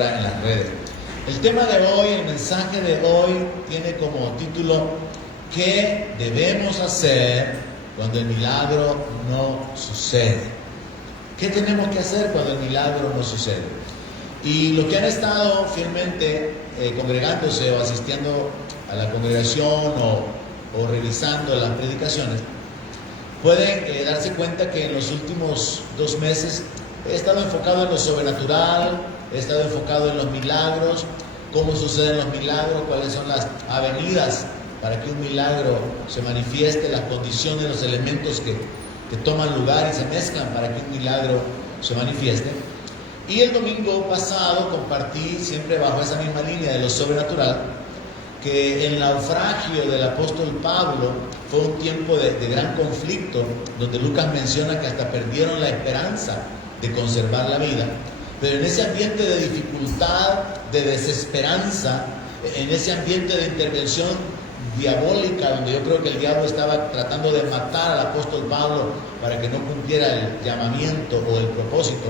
en las redes. El tema de hoy, el mensaje de hoy tiene como título: ¿qué debemos hacer cuando el milagro no sucede? ¿Qué tenemos que hacer cuando el milagro no sucede? Y los que han estado fielmente congregándose o asistiendo a la congregación o revisando las predicaciones, pueden darse cuenta que en los últimos 2 meses he estado enfocado en lo sobrenatural, he estado enfocado en los milagros, cómo suceden los milagros, cuáles son las avenidas para que un milagro se manifieste, las condiciones, los elementos que toman lugar y se mezclan para que un milagro se manifieste. Y el domingo pasado compartí, siempre bajo esa misma línea de lo sobrenatural, que el naufragio del apóstol Pablo fue un tiempo de gran conflicto, donde Lucas menciona que hasta perdieron la esperanza de conservar la vida. Pero en ese ambiente de dificultad, de desesperanza, en ese ambiente de intervención diabólica, donde yo creo que el diablo estaba tratando de matar al apóstol Pablo para que no cumpliera el llamamiento o el propósito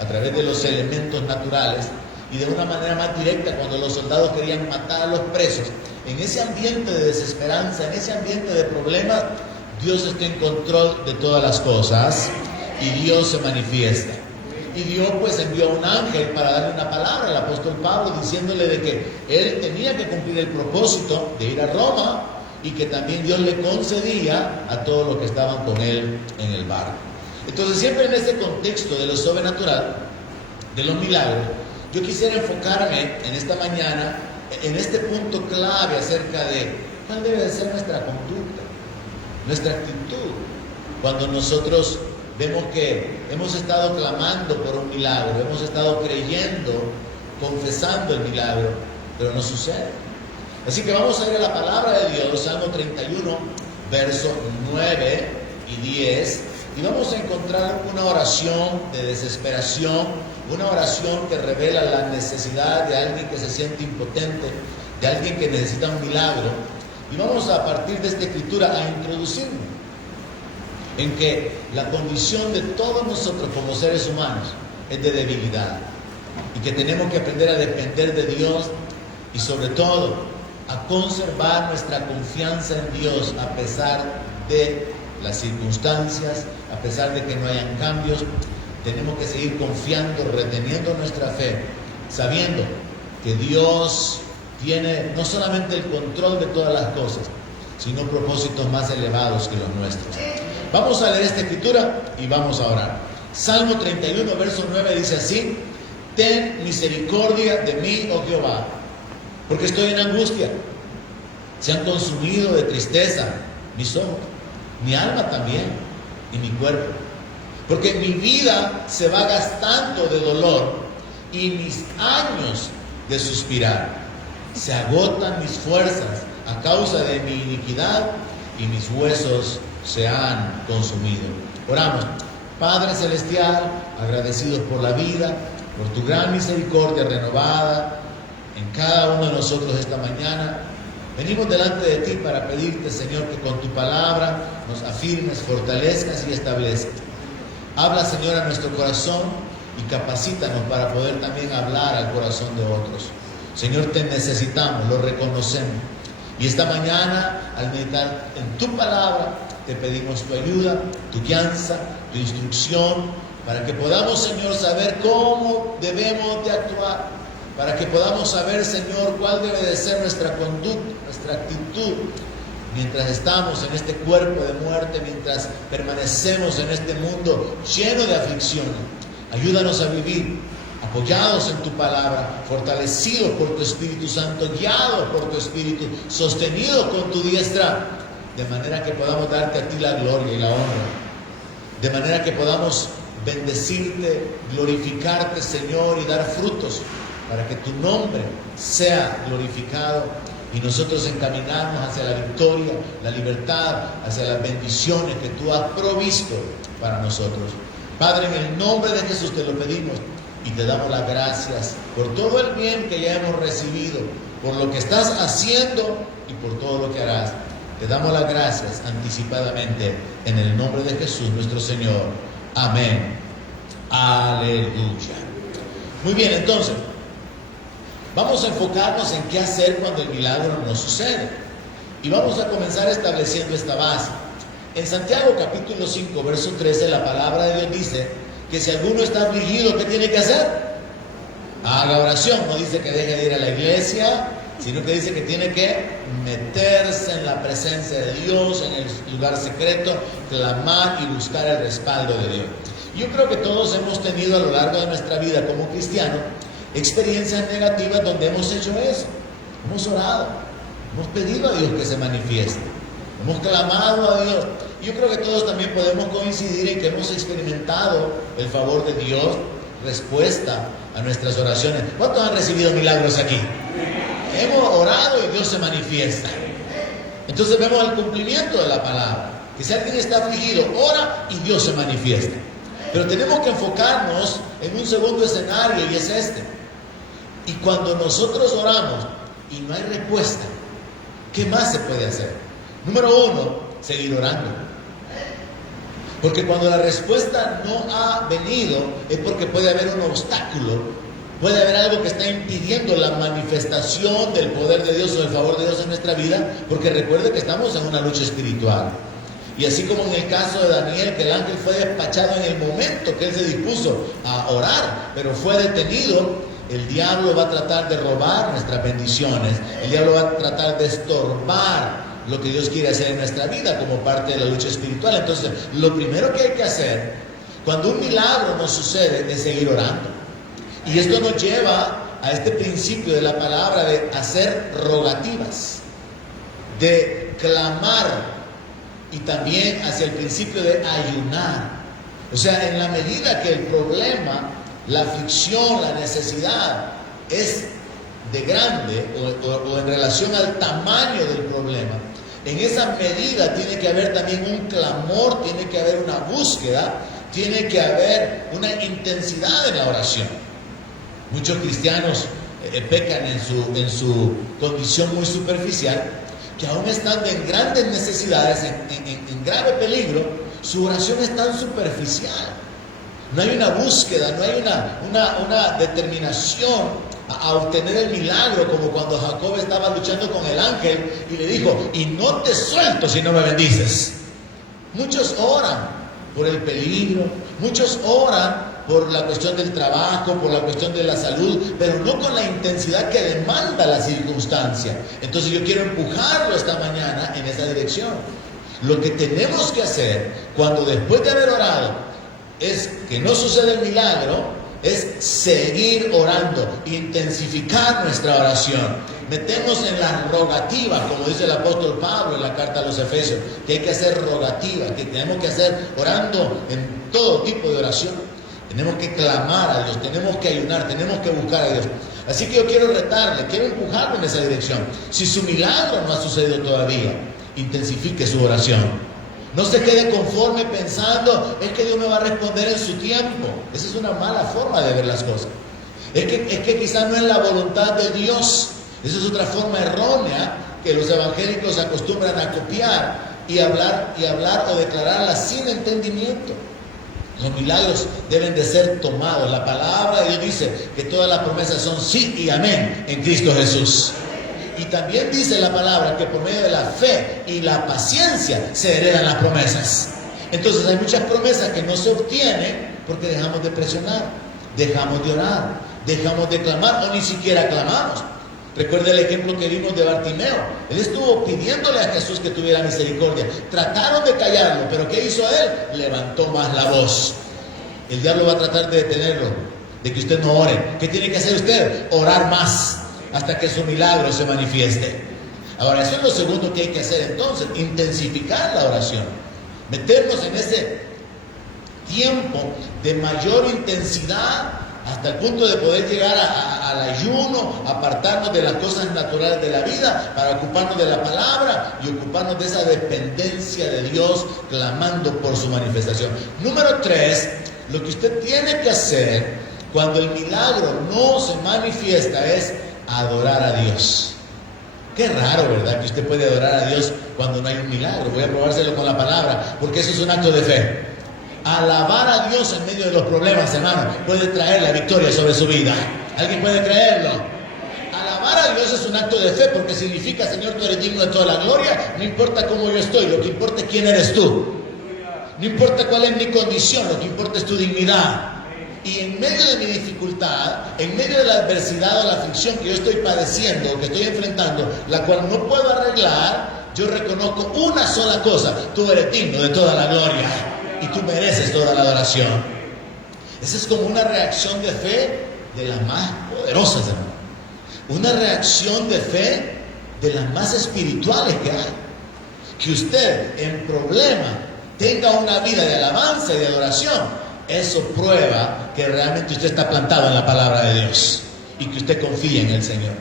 a través de los elementos naturales, y de una manera más directa cuando los soldados querían matar a los presos. En ese ambiente de desesperanza, en ese ambiente de problemas, Dios está en control de todas las cosas y Dios se manifiesta. Y Dios pues envió a un ángel para darle una palabra al apóstol Pablo, diciéndole de que él tenía que cumplir el propósito de ir a Roma, y que también Dios le concedía a todos los que estaban con él en el barco. Entonces, siempre en este contexto de lo sobrenatural, de los milagros, yo quisiera enfocarme en esta mañana en este punto clave acerca de cuál debe de ser nuestra conducta, nuestra actitud, cuando nosotros vemos que hemos estado clamando por un milagro, hemos estado creyendo, confesando el milagro, pero no sucede. Así que vamos a ir a la palabra de Dios, Salmo 31, versos 9 y 10, y vamos a encontrar una oración de desesperación, una oración que revela la necesidad de alguien que se siente impotente, de alguien que necesita un milagro. Y vamos a partir de esta escritura a introducirnos en que la condición de todos nosotros como seres humanos es de debilidad, y que tenemos que aprender a depender de Dios, y sobre todo a conservar nuestra confianza en Dios a pesar de las circunstancias, a pesar de que no hayan cambios. Tenemos que seguir confiando, reteniendo nuestra fe, sabiendo que Dios tiene no solamente el control de todas las cosas, sino propósitos más elevados que los nuestros. Vamos a leer esta escritura y vamos a orar. Salmo 31, verso 9 dice así: ten misericordia de mí, oh Jehová, porque estoy en angustia. Se han consumido de tristeza mis ojos, mi alma también y mi cuerpo. Porque mi vida se va gastando de dolor y mis años de suspirar. Se agotan mis fuerzas a causa de mi iniquidad y mis huesos se han consumido. Oramos. Padre Celestial, agradecidos por la vida, por tu gran misericordia renovada en cada uno de nosotros esta mañana, venimos delante de ti para pedirte, Señor, que con tu palabra nos afirmes, fortalezcas y establezcas. Habla, Señor, a nuestro corazón y capacítanos para poder también hablar al corazón de otros. Señor, te necesitamos, lo reconocemos. Y esta mañana, al meditar en tu palabra, te pedimos tu ayuda, tu guianza, tu instrucción, para que podamos, Señor, saber cómo debemos de actuar, para que podamos saber, Señor, cuál debe de ser nuestra conducta, nuestra actitud, mientras estamos en este cuerpo de muerte, mientras permanecemos en este mundo lleno de aflicciones. Ayúdanos a vivir apoyados en tu palabra, fortalecidos por tu Espíritu Santo, guiados por tu Espíritu, sostenidos con tu diestra, de manera que podamos darte a ti la gloria y la honra, de manera que podamos bendecirte, glorificarte, Señor, y dar frutos para que tu nombre sea glorificado y nosotros encaminarnos hacia la victoria, la libertad, hacia las bendiciones que tú has provisto para nosotros. Padre, en el nombre de Jesús te lo pedimos y te damos las gracias por todo el bien que ya hemos recibido, por lo que estás haciendo y por todo lo que harás. Te damos las gracias anticipadamente en el nombre de Jesús nuestro Señor. Amén. Aleluya. Muy bien, entonces, Vamos a enfocarnos en qué hacer cuando el milagro no sucede. Y vamos a comenzar estableciendo esta base. En Santiago capítulo 5, verso 13, la palabra de Dios dice que si alguno está afligido, ¿qué tiene que hacer? Haga oración. No dice que deje de ir a la iglesia, sino que dice que tiene que meterse en la presencia de Dios, en el lugar secreto, clamar y buscar el respaldo de Dios. Yo creo que todos hemos tenido a lo largo de nuestra vida como cristianos experiencias negativas donde hemos hecho eso. Hemos orado, hemos pedido a Dios que se manifieste, hemos clamado a Dios. Yo creo que todos también podemos coincidir en que hemos experimentado el favor de Dios, respuesta a nuestras oraciones. ¿Cuántos han recibido milagros aquí? Hemos orado y Dios se manifiesta. Entonces vemos el cumplimiento de la palabra, que si alguien está afligido, ora y Dios se manifiesta. Pero tenemos que enfocarnos en un segundo escenario, y es este. Y cuando nosotros oramos y no hay respuesta, ¿qué más se puede hacer? Número uno, seguir orando. Porque cuando la respuesta no ha venido, es porque puede haber un obstáculo, puede haber algo que está impidiendo la manifestación del poder de Dios o del favor de Dios en nuestra vida, porque recuerde que estamos en una lucha espiritual. Y así como en el caso de Daniel, que el ángel fue despachado en el momento que él se dispuso a orar, pero fue detenido, el diablo va a tratar de robar nuestras bendiciones, el diablo va a tratar de estorbar lo que Dios quiere hacer en nuestra vida como parte de la lucha espiritual. Entonces, lo primero que hay que hacer cuando un milagro nos sucede es seguir orando. Y esto nos lleva a este principio de la palabra de hacer rogativas, de clamar, y también hacia el principio de ayunar. O sea, en la medida que el problema, la aflicción, la necesidad es de grande o en relación al tamaño del problema, en esa medida tiene que haber también un clamor, tiene que haber una búsqueda, tiene que haber una intensidad en la oración. Muchos cristianos pecan en su condición muy superficial, que aún estando en grandes necesidades, en grave peligro, su oración es tan superficial. No hay una búsqueda, no hay una determinación a obtener el milagro, como cuando Jacob estaba luchando con el ángel y le dijo, y no te suelto si no me bendices. Muchos oran por el peligro, muchos oran por la cuestión del trabajo, por la cuestión de la salud, pero no con la intensidad que demanda la circunstancia. Entonces yo quiero empujarlo esta mañana en esa dirección. Lo que tenemos que hacer cuando después de haber orado es que no sucede el milagro, es seguir orando, intensificar nuestra oración, meternos en las rogativas, como dice el apóstol Pablo en la carta a los Efesios, que hay que hacer rogativas, que tenemos que hacer orando en todo tipo de oración. Tenemos que clamar a Dios, tenemos que ayunar, tenemos que buscar a Dios. Así que yo quiero retarle, quiero empujarlo en esa dirección. Si su milagro no ha sucedido todavía, intensifique su oración. No se quede conforme pensando, es que Dios me va a responder en su tiempo. Esa es una mala forma de ver las cosas. Es que quizás no es la voluntad de Dios. Esa es otra forma errónea que los evangélicos acostumbran a copiar y hablar o declararla sin entendimiento. Los milagros deben de ser tomados. La palabra de Dios dice que todas las promesas son sí y amén en Cristo Jesús. Y también dice la palabra que por medio de la fe y la paciencia se heredan las promesas. Entonces hay muchas promesas que no se obtienen porque dejamos de presionar, dejamos de orar, dejamos de clamar o ni siquiera clamamos. Recuerda el ejemplo que vimos de Bartimeo. Él estuvo pidiéndole a Jesús que tuviera misericordia. Trataron de callarlo, pero ¿qué hizo él? Levantó más la voz. El diablo va a tratar de detenerlo, de que usted no ore. ¿Qué tiene que hacer usted? Orar más hasta que su milagro se manifieste. Ahora, eso es lo segundo que hay que hacer entonces, intensificar la oración. Meternos en ese tiempo de mayor intensidad hasta el punto de poder llegar al ayuno, apartarnos de las cosas naturales de la vida para ocuparnos de la palabra y ocuparnos de esa dependencia de Dios, clamando por su manifestación. Número 3, lo que usted tiene que hacer cuando el milagro no se manifiesta es adorar a Dios. Qué raro, ¿verdad? Que usted puede adorar a Dios cuando no hay un milagro. Voy a probárselo con la palabra, porque eso es un acto de fe. Alabar a Dios en medio de los problemas, hermano, puede traer la victoria sobre su vida. ¿Alguien puede creerlo? alabar a Dios es un acto de fe, porque significa, Señor, tú eres digno de toda la gloria, no importa cómo yo estoy, lo que importa es quién eres tú. No importa cuál es mi condición, lo que importa es tu dignidad. Y en medio de mi dificultad, en medio de la adversidad o la aflicción que yo estoy padeciendo, que estoy enfrentando, la cual no puedo arreglar, yo reconozco una sola cosa: tú eres digno de toda la gloria y tú mereces toda la adoración. Esa es como una reacción de fe de las más poderosas, hermano. Una reacción de fe de las más espirituales que hay. Que usted en problema tenga una vida de alabanza y de adoración, eso prueba que realmente usted está plantado en la palabra de Dios y que usted confía en el Señor.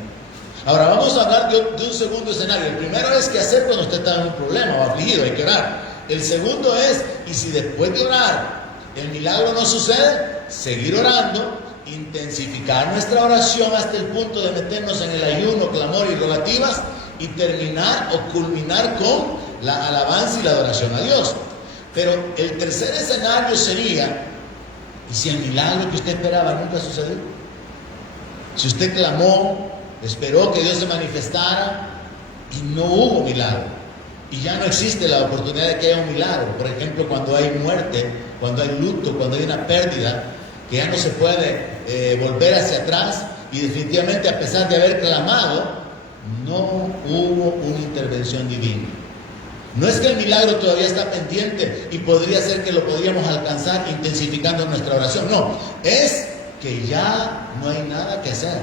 Ahora vamos a hablar de un segundo escenario. El primero es qué hacer cuando usted está en un problema o afligido, hay que orar. El segundo es, y si después de orar el milagro no sucede, seguir orando, intensificar nuestra oración hasta el punto de meternos en el ayuno, clamor y rogativas y terminar o culminar con la alabanza y la adoración a Dios. Pero el tercer escenario sería: ¿y si el milagro que usted esperaba nunca sucedió? Si usted clamó, esperó que Dios se manifestara y no hubo milagro, y ya no existe la oportunidad de que haya un milagro. Por ejemplo, cuando hay muerte, cuando hay luto, cuando hay una pérdida, que ya no se puede volver hacia atrás, y definitivamente, a pesar de haber clamado, no hubo una intervención divina. No es que el milagro todavía está pendiente y podría ser que lo podríamos alcanzar intensificando nuestra oración. No, es que ya no hay nada que hacer.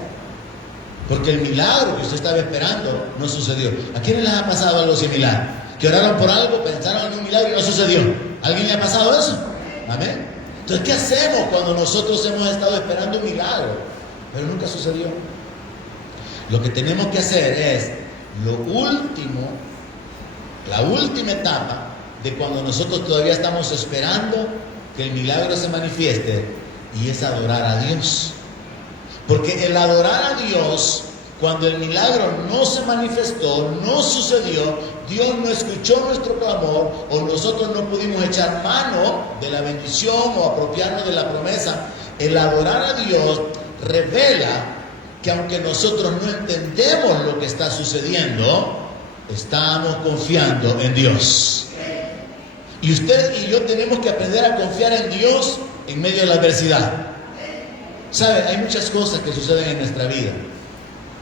Porque el milagro que usted estaba esperando no sucedió. ¿A quiénes les ha pasado algo similar? Que oraron por algo, pensaron en un milagro y no sucedió. ¿A alguien le ha pasado eso? Amén. Entonces, ¿qué hacemos cuando nosotros hemos estado esperando un milagro, pero nunca sucedió? Lo que tenemos que hacer es la última etapa de cuando nosotros todavía estamos esperando que el milagro se manifieste, y es adorar a Dios. Porque el adorar a Dios, cuando el milagro no se manifestó, no sucedió, Dios no escuchó nuestro clamor, o nosotros no pudimos echar mano de la bendición o apropiarnos de la promesa, el adorar a Dios revela que aunque nosotros no entendemos lo que está sucediendo, estamos confiando en Dios. Y usted y yo tenemos que aprender a confiar en Dios en medio de la adversidad. ¿Sabe? Hay muchas cosas que suceden en nuestra vida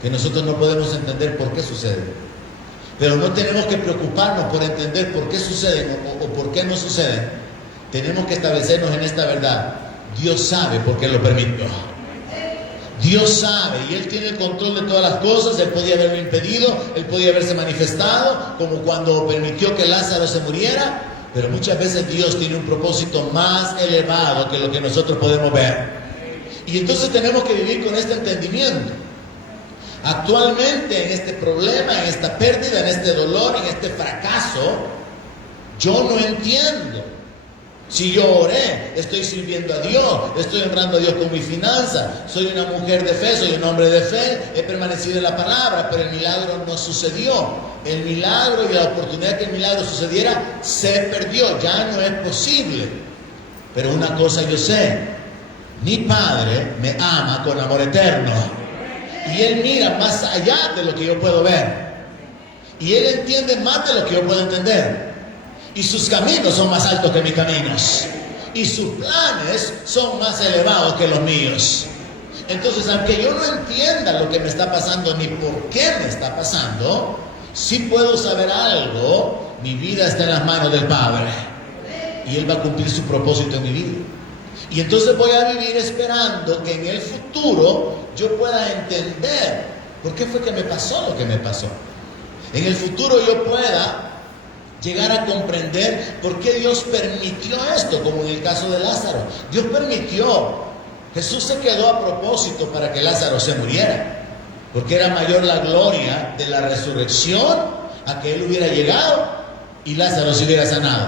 que nosotros no podemos entender por qué suceden. Pero no tenemos que preocuparnos por entender por qué suceden o por qué no suceden. Tenemos que establecernos en esta verdad: Dios sabe por qué lo permitió. Dios sabe, y Él tiene el control de todas las cosas. Él podía haberlo impedido, Él podía haberse manifestado, como cuando permitió que Lázaro se muriera. Pero muchas veces Dios tiene un propósito más elevado que lo que nosotros podemos ver. Y entonces tenemos que vivir con este entendimiento. Actualmente, en este problema, en esta pérdida, en este dolor, en este fracaso, yo no entiendo. Si yo oré, estoy sirviendo a Dios, estoy honrando a Dios con mi finanza, soy una mujer de fe, soy un hombre de fe, he permanecido en la palabra, pero el milagro no sucedió. El milagro y la oportunidad que el milagro sucediera se perdió, ya no es posible. Pero una cosa yo sé: mi Padre me ama con amor eterno, y Él mira más allá de lo que yo puedo ver, y Él entiende más de lo que yo puedo entender. Y sus caminos son más altos que mis caminos, y sus planes son más elevados que los míos. Entonces, aunque yo no entienda lo que me está pasando ni por qué me está pasando, sí puedo saber algo: mi vida está en las manos del Padre, y Él va a cumplir su propósito en mi vida. Y entonces voy a vivir esperando que en el futuro yo pueda entender por qué fue que me pasó lo que me pasó. En el futuro yo pueda llegar a comprender por qué Dios permitió esto, como en el caso de Lázaro. Dios permitió. Jesús se quedó a propósito para que Lázaro se muriera, porque era mayor la gloria de la resurrección a que Él hubiera llegado y Lázaro se hubiera sanado.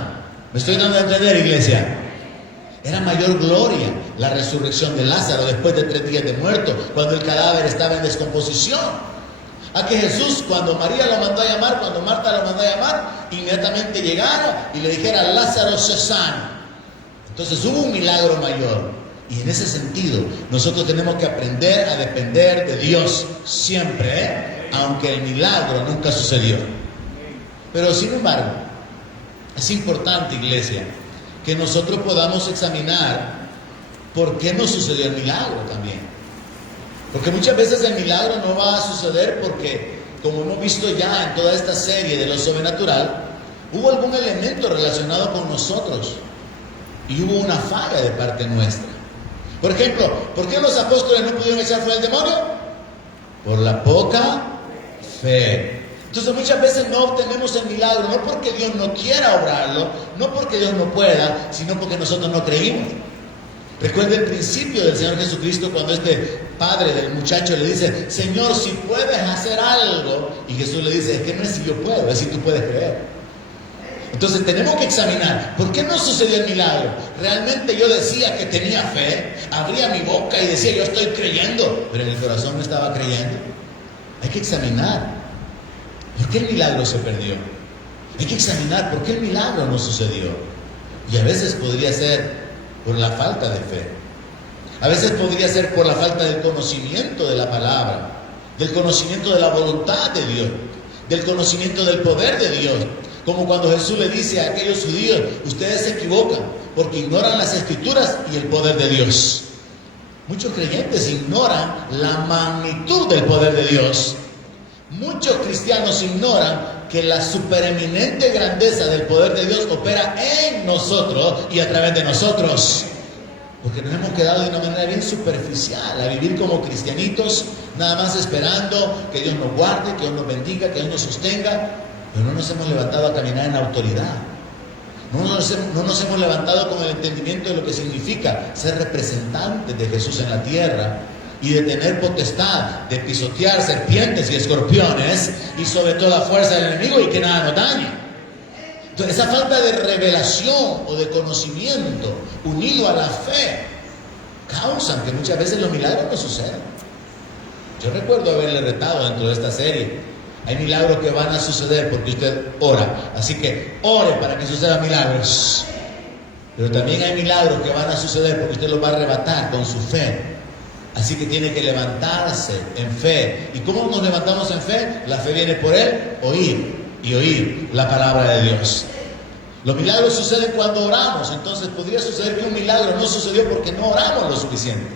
¿Me estoy dando a entender, iglesia? Era mayor gloria la resurrección de Lázaro después de 3 días de muerto, cuando el cadáver estaba en descomposición, a que Jesús, cuando María lo mandó a llamar, cuando Marta lo mandó a llamar, inmediatamente llegara y le dijera: Lázaro se sana. Entonces hubo un milagro mayor. Y en ese sentido, nosotros tenemos que aprender a depender de Dios siempre, aunque el milagro nunca sucedió. Pero sin embargo, es importante, iglesia, que nosotros podamos examinar por qué no sucedió el milagro también. Porque muchas veces el milagro no va a suceder porque, como hemos visto ya en toda esta serie de lo sobrenatural, hubo algún elemento relacionado con nosotros y hubo una falla de parte nuestra. Por ejemplo, ¿por qué los apóstoles no pudieron echar fuera el demonio? Por la poca fe. Entonces muchas veces no obtenemos el milagro, no porque Dios no quiera obrarlo, no porque Dios no pueda, sino porque nosotros no creímos. Recuerda el principio del Señor Jesucristo cuando este padre del muchacho le dice: Señor, si puedes hacer algo. Y Jesús le dice: es que no es si yo puedo, es si tú puedes creer. Entonces tenemos que examinar, ¿por qué no sucedió el milagro? Realmente yo decía que tenía fe, abría mi boca y decía yo estoy creyendo, pero en el corazón no estaba creyendo. Hay que examinar, ¿por qué el milagro se perdió? Hay que examinar, ¿por qué el milagro no sucedió? Y a veces podría ser por la falta de fe. A veces podría ser por la falta del conocimiento de la palabra, del conocimiento de la voluntad de Dios, del conocimiento del poder de Dios. Como cuando Jesús le dice a aquellos judíos: ustedes se equivocan porque ignoran las escrituras y el poder de Dios. Muchos creyentes ignoran la magnitud del poder de Dios. Muchos cristianos ignoran que la supereminente grandeza del poder de Dios opera en nosotros y a través de nosotros. Porque nos hemos quedado de una manera bien superficial a vivir como cristianitos, nada más esperando que Dios nos guarde, que Dios nos bendiga, que Dios nos sostenga. Pero no nos hemos levantado a caminar en autoridad. No nos hemos levantado con el entendimiento de lo que significa ser representantes de Jesús en la tierra y de tener potestad de pisotear serpientes y escorpiones y sobre todo la fuerza del enemigo y que nada nos dañe. Entonces, esa falta de revelación o de conocimiento unido a la fe causan que muchas veces los milagros no sucedan. Yo recuerdo haberle retado dentro de esta serie: hay milagros que van a suceder porque usted ora. Así que ore para que sucedan milagros. Pero también hay milagros que van a suceder porque usted los va a arrebatar con su fe. Así que tiene que levantarse en fe. ¿Y cómo nos levantamos en fe? La fe viene por el oír y oír la palabra de Dios. Los milagros suceden cuando oramos. Entonces podría suceder que un milagro no sucedió porque no oramos lo suficiente.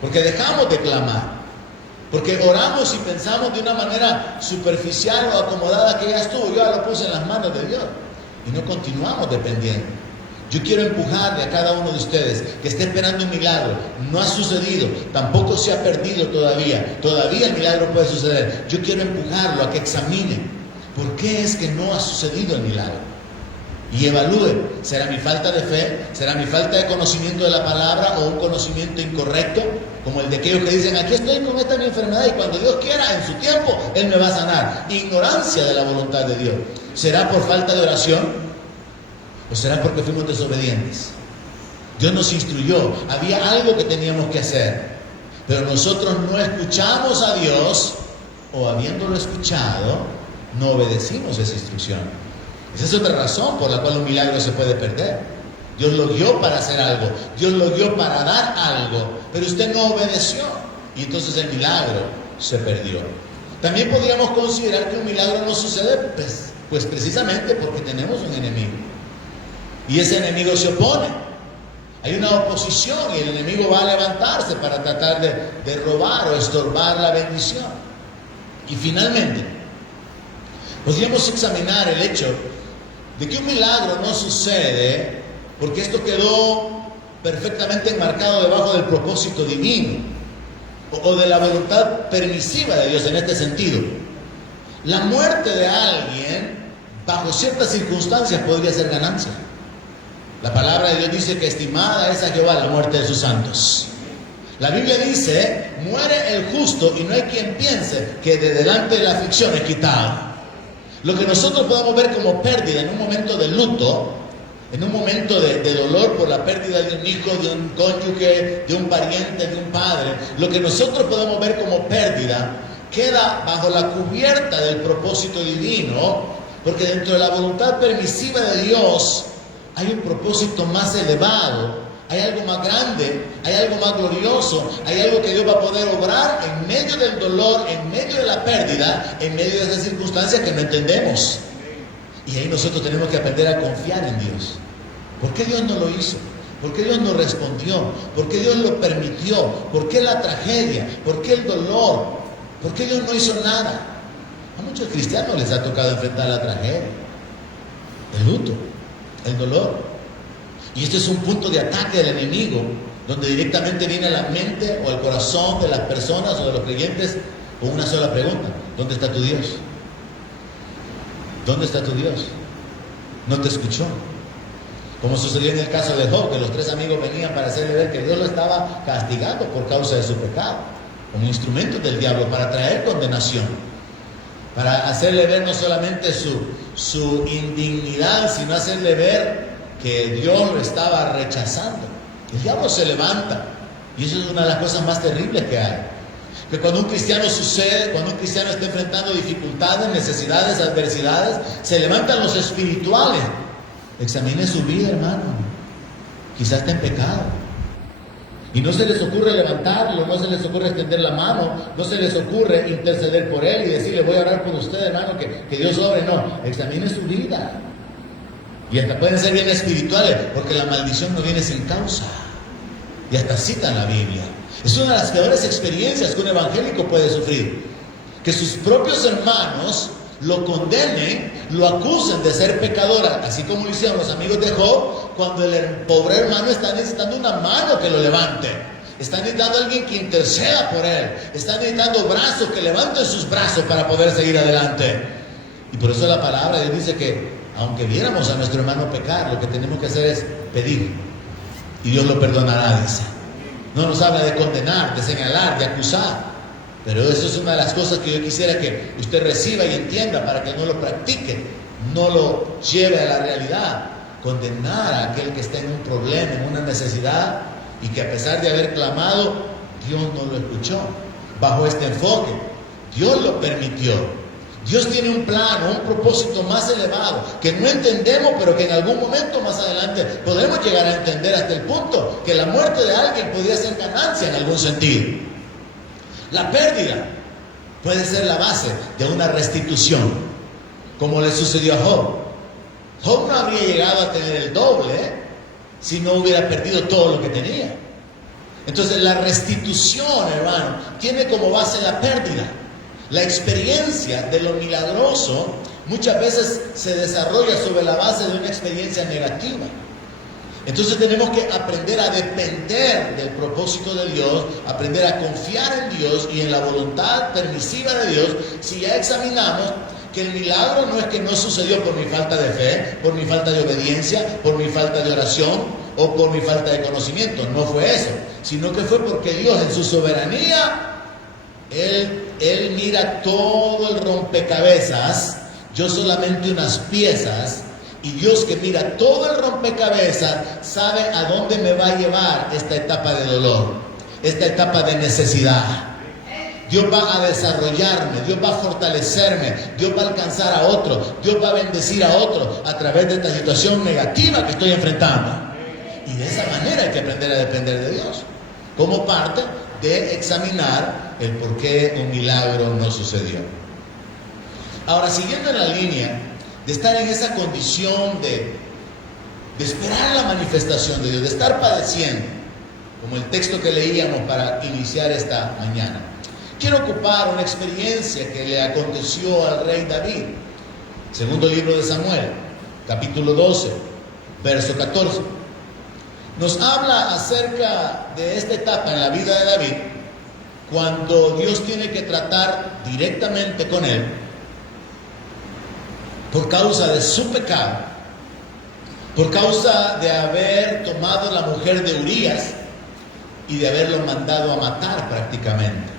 Porque dejamos de clamar. Porque oramos y pensamos de una manera superficial o acomodada que ya estuvo, yo ya lo puse en las manos de Dios. Y no continuamos dependiendo. Yo quiero empujarle a cada uno de ustedes que esté esperando un milagro. No ha sucedido, tampoco se ha perdido todavía. Todavía el milagro puede suceder. Yo quiero empujarlo a que examine por qué es que no ha sucedido el milagro. Y evalúe, ¿será mi falta de fe? ¿Será mi falta de conocimiento de la palabra o un conocimiento incorrecto? Como el de aquellos que dicen: aquí estoy con esta mi enfermedad y cuando Dios quiera, en su tiempo, Él me va a sanar. Ignorancia de la voluntad de Dios. ¿Será por falta de oración? ¿O será porque fuimos desobedientes? Dios nos instruyó, había algo que teníamos que hacer, pero nosotros no escuchamos a Dios, o habiéndolo escuchado, no obedecimos esa instrucción. Esa es otra razón por la cual un milagro se puede perder. Dios lo guió para hacer algo, Dios lo guió para dar algo, pero usted no obedeció y entonces el milagro se perdió. También podríamos considerar que un milagro no sucede pues precisamente porque tenemos un enemigo y ese enemigo se opone. Hay una oposición y el enemigo va a levantarse para tratar de robar o estorbar la bendición. Y finalmente podríamos examinar el hecho de que un milagro no sucede porque esto quedó perfectamente enmarcado debajo del propósito divino o de la voluntad permisiva de Dios en este sentido. La muerte de alguien bajo ciertas circunstancias podría ser ganancia. La palabra de Dios dice que estimada es a Jehová la muerte de sus santos. La Biblia dice: muere el justo y no hay quien piense que de delante de la aflicción es quitado. Lo que nosotros podemos ver como pérdida en un momento de luto, en un momento de dolor por la pérdida de un hijo, de un cónyuge, de un pariente, de un padre, lo que nosotros podemos ver como pérdida queda bajo la cubierta del propósito divino, porque dentro de la voluntad permisiva de Dios hay un propósito más elevado hay algo más grande, hay algo más glorioso, hay algo que Dios va a poder obrar en medio del dolor, en medio de la pérdida, en medio de esas circunstancias que no entendemos. Y ahí nosotros tenemos que aprender a confiar en Dios. ¿Por qué Dios no lo hizo? ¿Por qué Dios no respondió? ¿Por qué Dios lo permitió? ¿Por qué la tragedia? ¿Por qué el dolor? ¿Por qué Dios no hizo nada? A muchos cristianos les ha tocado enfrentar la tragedia, el luto, el dolor. Y este es un punto de ataque del enemigo, donde directamente viene a la mente o al corazón de las personas o de los creyentes con una sola pregunta: ¿dónde está tu Dios? ¿Dónde está tu Dios? No te escuchó. Como sucedió en el caso de Job, que los 3 amigos venían para hacerle ver que Dios lo estaba castigando por causa de su pecado, como instrumentos del diablo para traer condenación, para hacerle ver no solamente su indignidad, sino hacerle ver que Dios lo estaba rechazando. El diablo se levanta, y eso es una de las cosas más terribles que hay. Que cuando un cristiano cuando un cristiano está enfrentando dificultades, necesidades, adversidades, se levantan los espirituales. Examine su vida, hermano. Quizás está en pecado. Y no se les ocurre levantarlo, no se les ocurre extender la mano, no se les ocurre interceder por él y decirle: voy a orar por usted, hermano, que Dios obre. No, examine su vida. Y hasta pueden ser bien espirituales, porque la maldición no viene sin causa. Y hasta citan la Biblia. Es una de las peores experiencias que un evangélico puede sufrir. Que sus propios hermanos lo condenen, lo acusen de ser pecador, así como lo hicieron los amigos de Job, cuando el pobre hermano está necesitando una mano que lo levante. Está necesitando a alguien que interceda por él. Está necesitando brazos que levanten sus brazos para poder seguir adelante. Y por eso la palabra de Dios dice que aunque viéramos a nuestro hermano pecar, lo que tenemos que hacer es pedir, y Dios lo perdonará, dice. No nos habla de condenar, de señalar, de acusar, pero eso es una de las cosas que yo quisiera que usted reciba y entienda para que no lo practique, no lo lleve a la realidad. Condenar a aquel que está en un problema, en una necesidad, y que a pesar de haber clamado, Dios no lo escuchó. Bajo este enfoque, Dios lo permitió. Dios tiene un plan, un propósito más elevado que no entendemos, pero que en algún momento más adelante podremos llegar a entender, hasta el punto que la muerte de alguien podría ser ganancia en algún sentido. La pérdida puede ser la base de una restitución, como le sucedió a Job. Job no habría llegado a tener el doble si no hubiera perdido todo lo que tenía. Entonces la restitución, hermano, tiene como base la pérdida. La experiencia de lo milagroso muchas veces se desarrolla sobre la base de una experiencia negativa. Entonces tenemos que aprender a depender del propósito de Dios, aprender a confiar en Dios y en la voluntad permisiva de Dios. Si ya examinamos que el milagro no es que no sucedió por mi falta de fe, por mi falta de obediencia, por mi falta de oración o por mi falta de conocimiento. No fue eso, sino que fue porque Dios en su soberanía, Él mira todo el rompecabezas, yo solamente unas piezas, y Dios, que mira todo el rompecabezas, sabe a dónde me va a llevar esta etapa de dolor, esta etapa de necesidad. Dios va a desarrollarme, Dios va a fortalecerme, Dios va a alcanzar a otro, Dios va a bendecir a otro a través de esta situación negativa que estoy enfrentando. Y de esa manera hay que aprender a depender de Dios, como parte de examinar el por qué un milagro no sucedió. Ahora, siguiendo en la línea de estar en esa condición de esperar la manifestación de Dios, de estar padeciendo, como el texto que leíamos para iniciar esta mañana, quiero ocupar una experiencia que le aconteció al rey David. Segundo libro de Samuel, capítulo 12, verso 14. Nos habla acerca de esta etapa en la vida de David, cuando Dios tiene que tratar directamente con él por causa de su pecado, por causa de haber tomado la mujer de Urías y de haberlo mandado a matar prácticamente.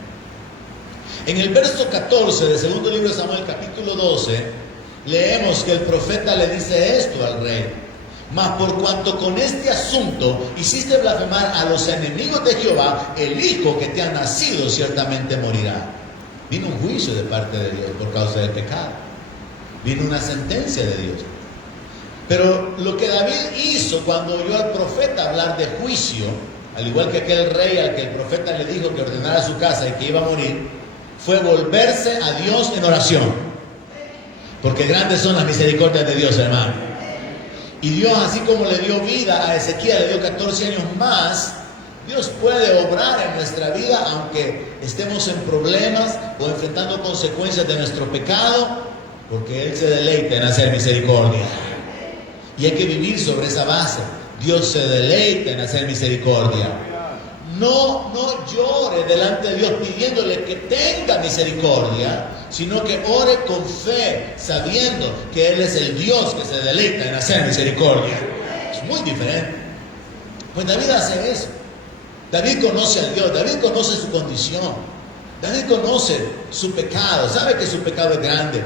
En el verso 14 del segundo libro de Samuel, capítulo 12, leemos que el profeta le dice esto al rey: mas por cuanto con este asunto hiciste blasfemar a los enemigos de Jehová, el hijo que te ha nacido ciertamente morirá. Vino un juicio de parte de Dios por causa del pecado. Vino una sentencia de Dios. Pero lo que David hizo cuando oyó al profeta hablar de juicio, al igual que aquel rey al que el profeta le dijo que ordenara su casa y que iba a morir, fue volverse a Dios en oración. Porque grandes son las misericordias de Dios, hermano. Y Dios, así como le dio vida a Ezequiel, le dio 14 años más, Dios puede obrar en nuestra vida aunque estemos en problemas o enfrentando consecuencias de nuestro pecado, porque Él se deleita en hacer misericordia. Y hay que vivir sobre esa base. Dios se deleita en hacer misericordia. No llore delante de Dios pidiéndole que tenga misericordia, sino que ore con fe, sabiendo que Él es el Dios que se deleita en hacer misericordia. Es muy diferente. Pues David hace eso. David conoce a Dios, David conoce su condición, David conoce su pecado, sabe que su pecado es grande.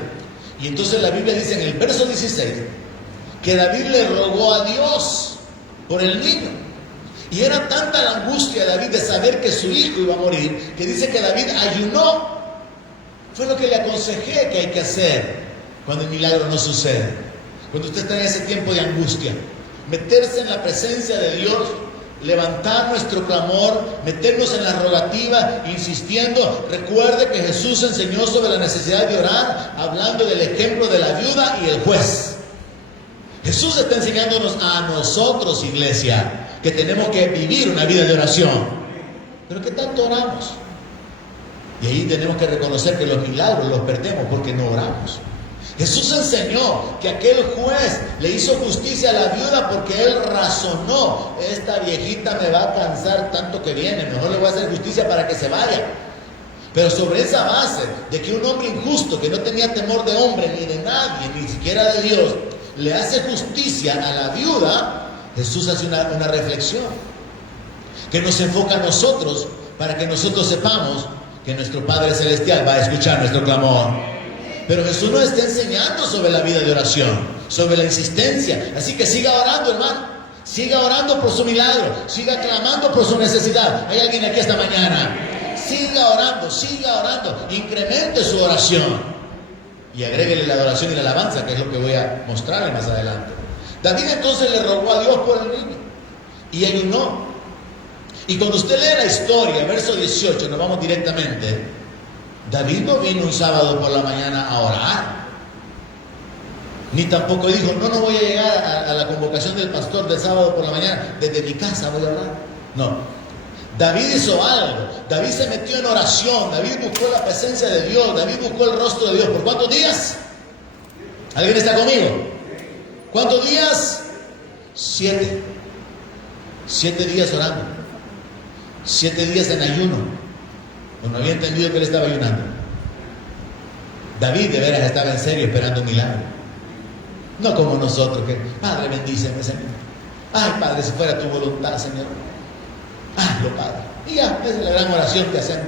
Y entonces la Biblia dice en el verso 16 que David le rogó a Dios por el niño. Y era tanta la angustia de David de saber que su hijo iba a morir, que dice que David ayunó. Fue lo que le aconsejé que hay que hacer cuando el milagro no sucede. Cuando usted está en ese tiempo de angustia, meterse en la presencia de Dios, levantar nuestro clamor, meternos en la rogativa, insistiendo. Recuerde que Jesús enseñó sobre la necesidad de orar, hablando del ejemplo de la viuda y el juez. Jesús está enseñándonos a nosotros, iglesia, que tenemos que vivir una vida de oración. Pero ¿qué tanto oramos? Y ahí tenemos que reconocer que los milagros los perdemos porque no oramos. Jesús enseñó que aquel juez le hizo justicia a la viuda porque él razonó: esta viejita me va a cansar tanto que viene, mejor le voy a hacer justicia para que se vaya. Pero sobre esa base de que un hombre injusto, que no tenía temor de hombre ni de nadie, ni siquiera de Dios, le hace justicia a la viuda, Jesús hace una reflexión que nos enfoca a nosotros para que nosotros sepamos que nuestro Padre Celestial va a escuchar nuestro clamor. Pero Jesús nos está enseñando sobre la vida de oración, sobre la insistencia. Así que siga orando, hermano. Siga orando por su milagro. Siga clamando por su necesidad. ¿Hay alguien aquí esta mañana? Siga orando. Incremente su oración. Y agréguele la adoración y la alabanza, que es lo que voy a mostrarle más adelante. David entonces le rogó a Dios por el niño y ayunó. Y cuando usted lee la historia, verso 18, nos vamos directamente. David no vino un sábado por la mañana a orar, ni tampoco dijo: no voy a llegar a la convocación del pastor del sábado por la mañana, desde mi casa voy a orar. No, David hizo algo. David se metió en oración. David buscó la presencia de Dios. David buscó el rostro de Dios. ¿Por cuántos días? ¿Alguien está conmigo? ¿Cuántos días? 7. 7 días orando. 7 días en ayuno. No había entendido que él estaba ayunando. David de veras estaba en serio esperando un milagro. No como nosotros que: Padre, bendíceme, Señor. Ay, Padre, si fuera tu voluntad, Señor. Hazlo, Padre. Y ya, es la gran oración que hacemos.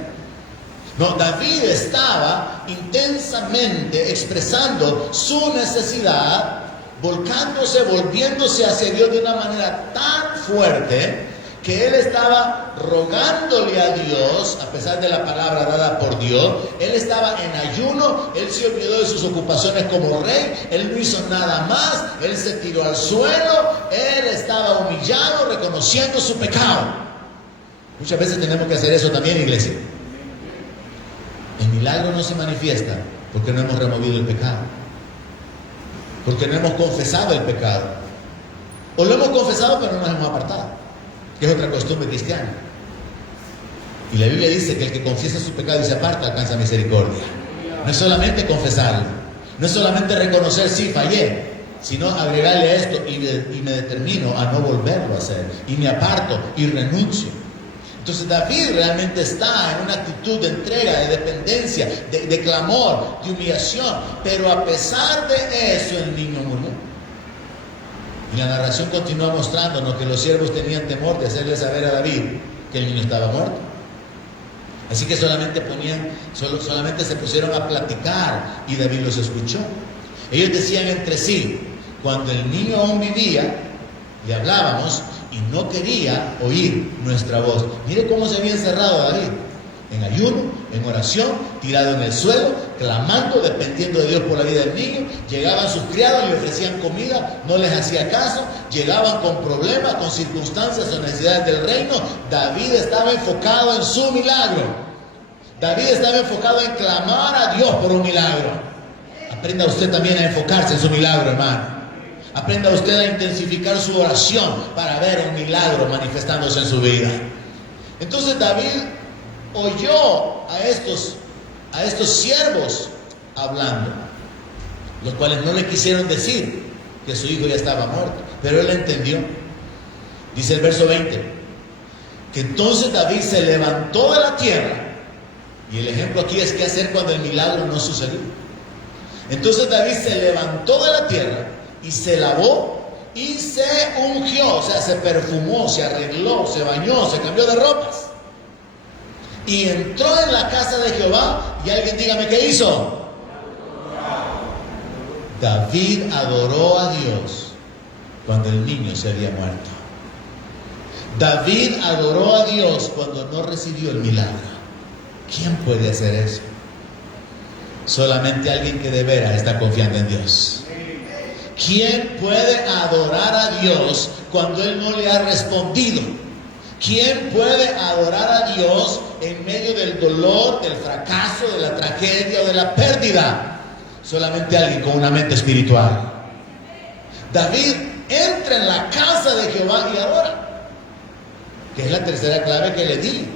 No, David estaba intensamente expresando su necesidad, volviéndose hacia Dios de una manera tan fuerte que él estaba rogándole a Dios, a pesar de la palabra dada por Dios. Él estaba en ayuno, él se olvidó de sus ocupaciones como rey, él no hizo nada más, él se tiró al suelo, él estaba humillado, reconociendo su pecado. Muchas veces tenemos que hacer eso también, iglesia. El milagro no se manifiesta porque no hemos removido el pecado, porque no hemos confesado el pecado, o lo hemos confesado pero no nos hemos apartado, que es otra costumbre cristiana. Y la Biblia dice que el que confiesa su pecado y se aparta alcanza misericordia. No es solamente confesarlo, no es solamente reconocer: sí, fallé, sino agregarle a esto: y me determino a no volverlo a hacer, y me aparto y renuncio. Entonces David realmente está en una actitud de entrega, de dependencia, de clamor, de humillación. Pero a pesar de eso, el niño murió. Y la narración continúa mostrándonos que los siervos tenían temor de hacerle saber a David que el niño estaba muerto. Así que solamente se pusieron a platicar y David los escuchó. Ellos decían entre sí: cuando el niño aún vivía, le hablábamos y no quería oír nuestra voz. Mire cómo se había encerrado David, en ayuno, en oración, tirado en el suelo, clamando, dependiendo de Dios por la vida del niño. Llegaban sus criados, le ofrecían comida, no les hacía caso. Llegaban con problemas, con circunstancias o necesidades del reino. David estaba enfocado en su milagro. David estaba enfocado en clamar a Dios por un milagro. Aprenda usted también a enfocarse en su milagro, hermano. Aprenda usted a intensificar su oración para ver un milagro manifestándose en su vida. Entonces David oyó a estos siervos hablando, los cuales no le quisieron decir que su hijo ya estaba muerto, pero él entendió. Dice el verso 20, que entonces David se levantó de la tierra, y el ejemplo aquí es qué hacer cuando el milagro no sucedió. Entonces David se levantó de la tierra y se lavó y se ungió, o sea, se perfumó, se arregló, se bañó, se cambió de ropas. Y entró en la casa de Jehová, y alguien dígame qué hizo. David adoró a Dios cuando el niño se había muerto. David adoró a Dios cuando no recibió el milagro. ¿Quién puede hacer eso? Solamente alguien que de veras está confiando en Dios. ¿Quién puede adorar a Dios cuando Él no le ha respondido? ¿Quién puede adorar a Dios en medio del dolor, del fracaso, de la tragedia o de la pérdida? Solamente alguien con una mente espiritual. David entra en la casa de Jehová y adora, que es la tercera clave que le di.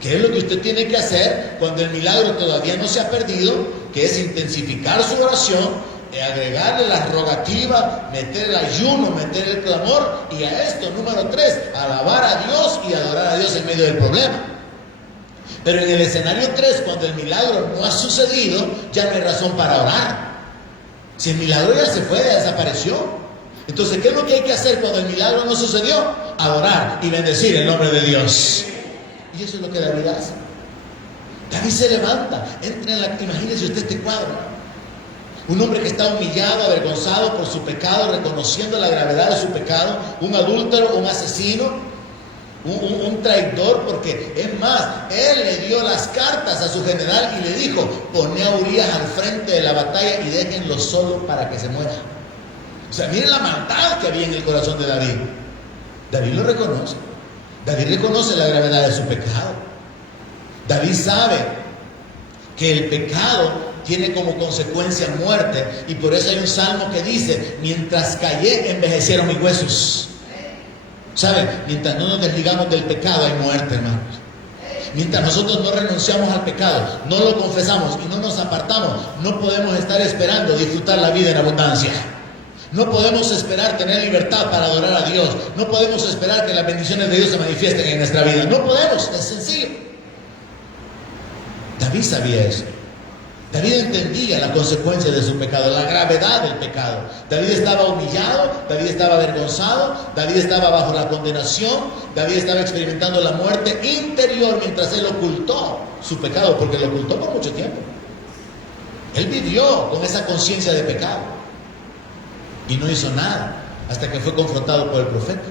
¿Qué es lo que usted tiene que hacer cuando el milagro todavía no se ha perdido? Que es intensificar su oración, agregarle las rogativas, meter el ayuno, meter el clamor, y a esto, número 3, alabar a Dios y adorar a Dios en medio del problema. Pero en el escenario 3, cuando el milagro no ha sucedido, ya no hay razón para orar. Si el milagro ya se fue, ya desapareció. Entonces, ¿qué es lo que hay que hacer cuando el milagro no sucedió? Adorar y bendecir el nombre de Dios. Y eso es lo que David hace. David se levanta, entra en la... Imagínese usted este cuadro. Un hombre que está humillado, avergonzado por su pecado, reconociendo la gravedad de su pecado. Un adúltero, un asesino, un traidor, porque es más, él le dio las cartas a su general y le dijo: poné a Urías al frente de la batalla y déjenlo solo para que se muera. O sea, miren la maldad que había en el corazón de David. David lo reconoce. David reconoce la gravedad de su pecado. David sabe que el pecado tiene como consecuencia muerte, y por eso hay un salmo que dice: mientras callé, envejecieron mis huesos. ¿Saben? Mientras no nos desligamos del pecado, hay muerte, hermanos. Mientras nosotros no renunciamos al pecado, no lo confesamos y no nos apartamos, no podemos estar esperando disfrutar la vida en abundancia. No podemos esperar tener libertad para adorar a Dios. No podemos esperar que las bendiciones de Dios se manifiesten en nuestra vida. No podemos, es sencillo. David sabía eso. David entendía la consecuencia de su pecado, la gravedad del pecado. David estaba humillado, David estaba avergonzado, David estaba bajo la condenación, David estaba experimentando la muerte interior mientras él ocultó su pecado, porque lo ocultó por mucho tiempo. Él vivió con esa conciencia de pecado y no hizo nada hasta que fue confrontado por el profeta.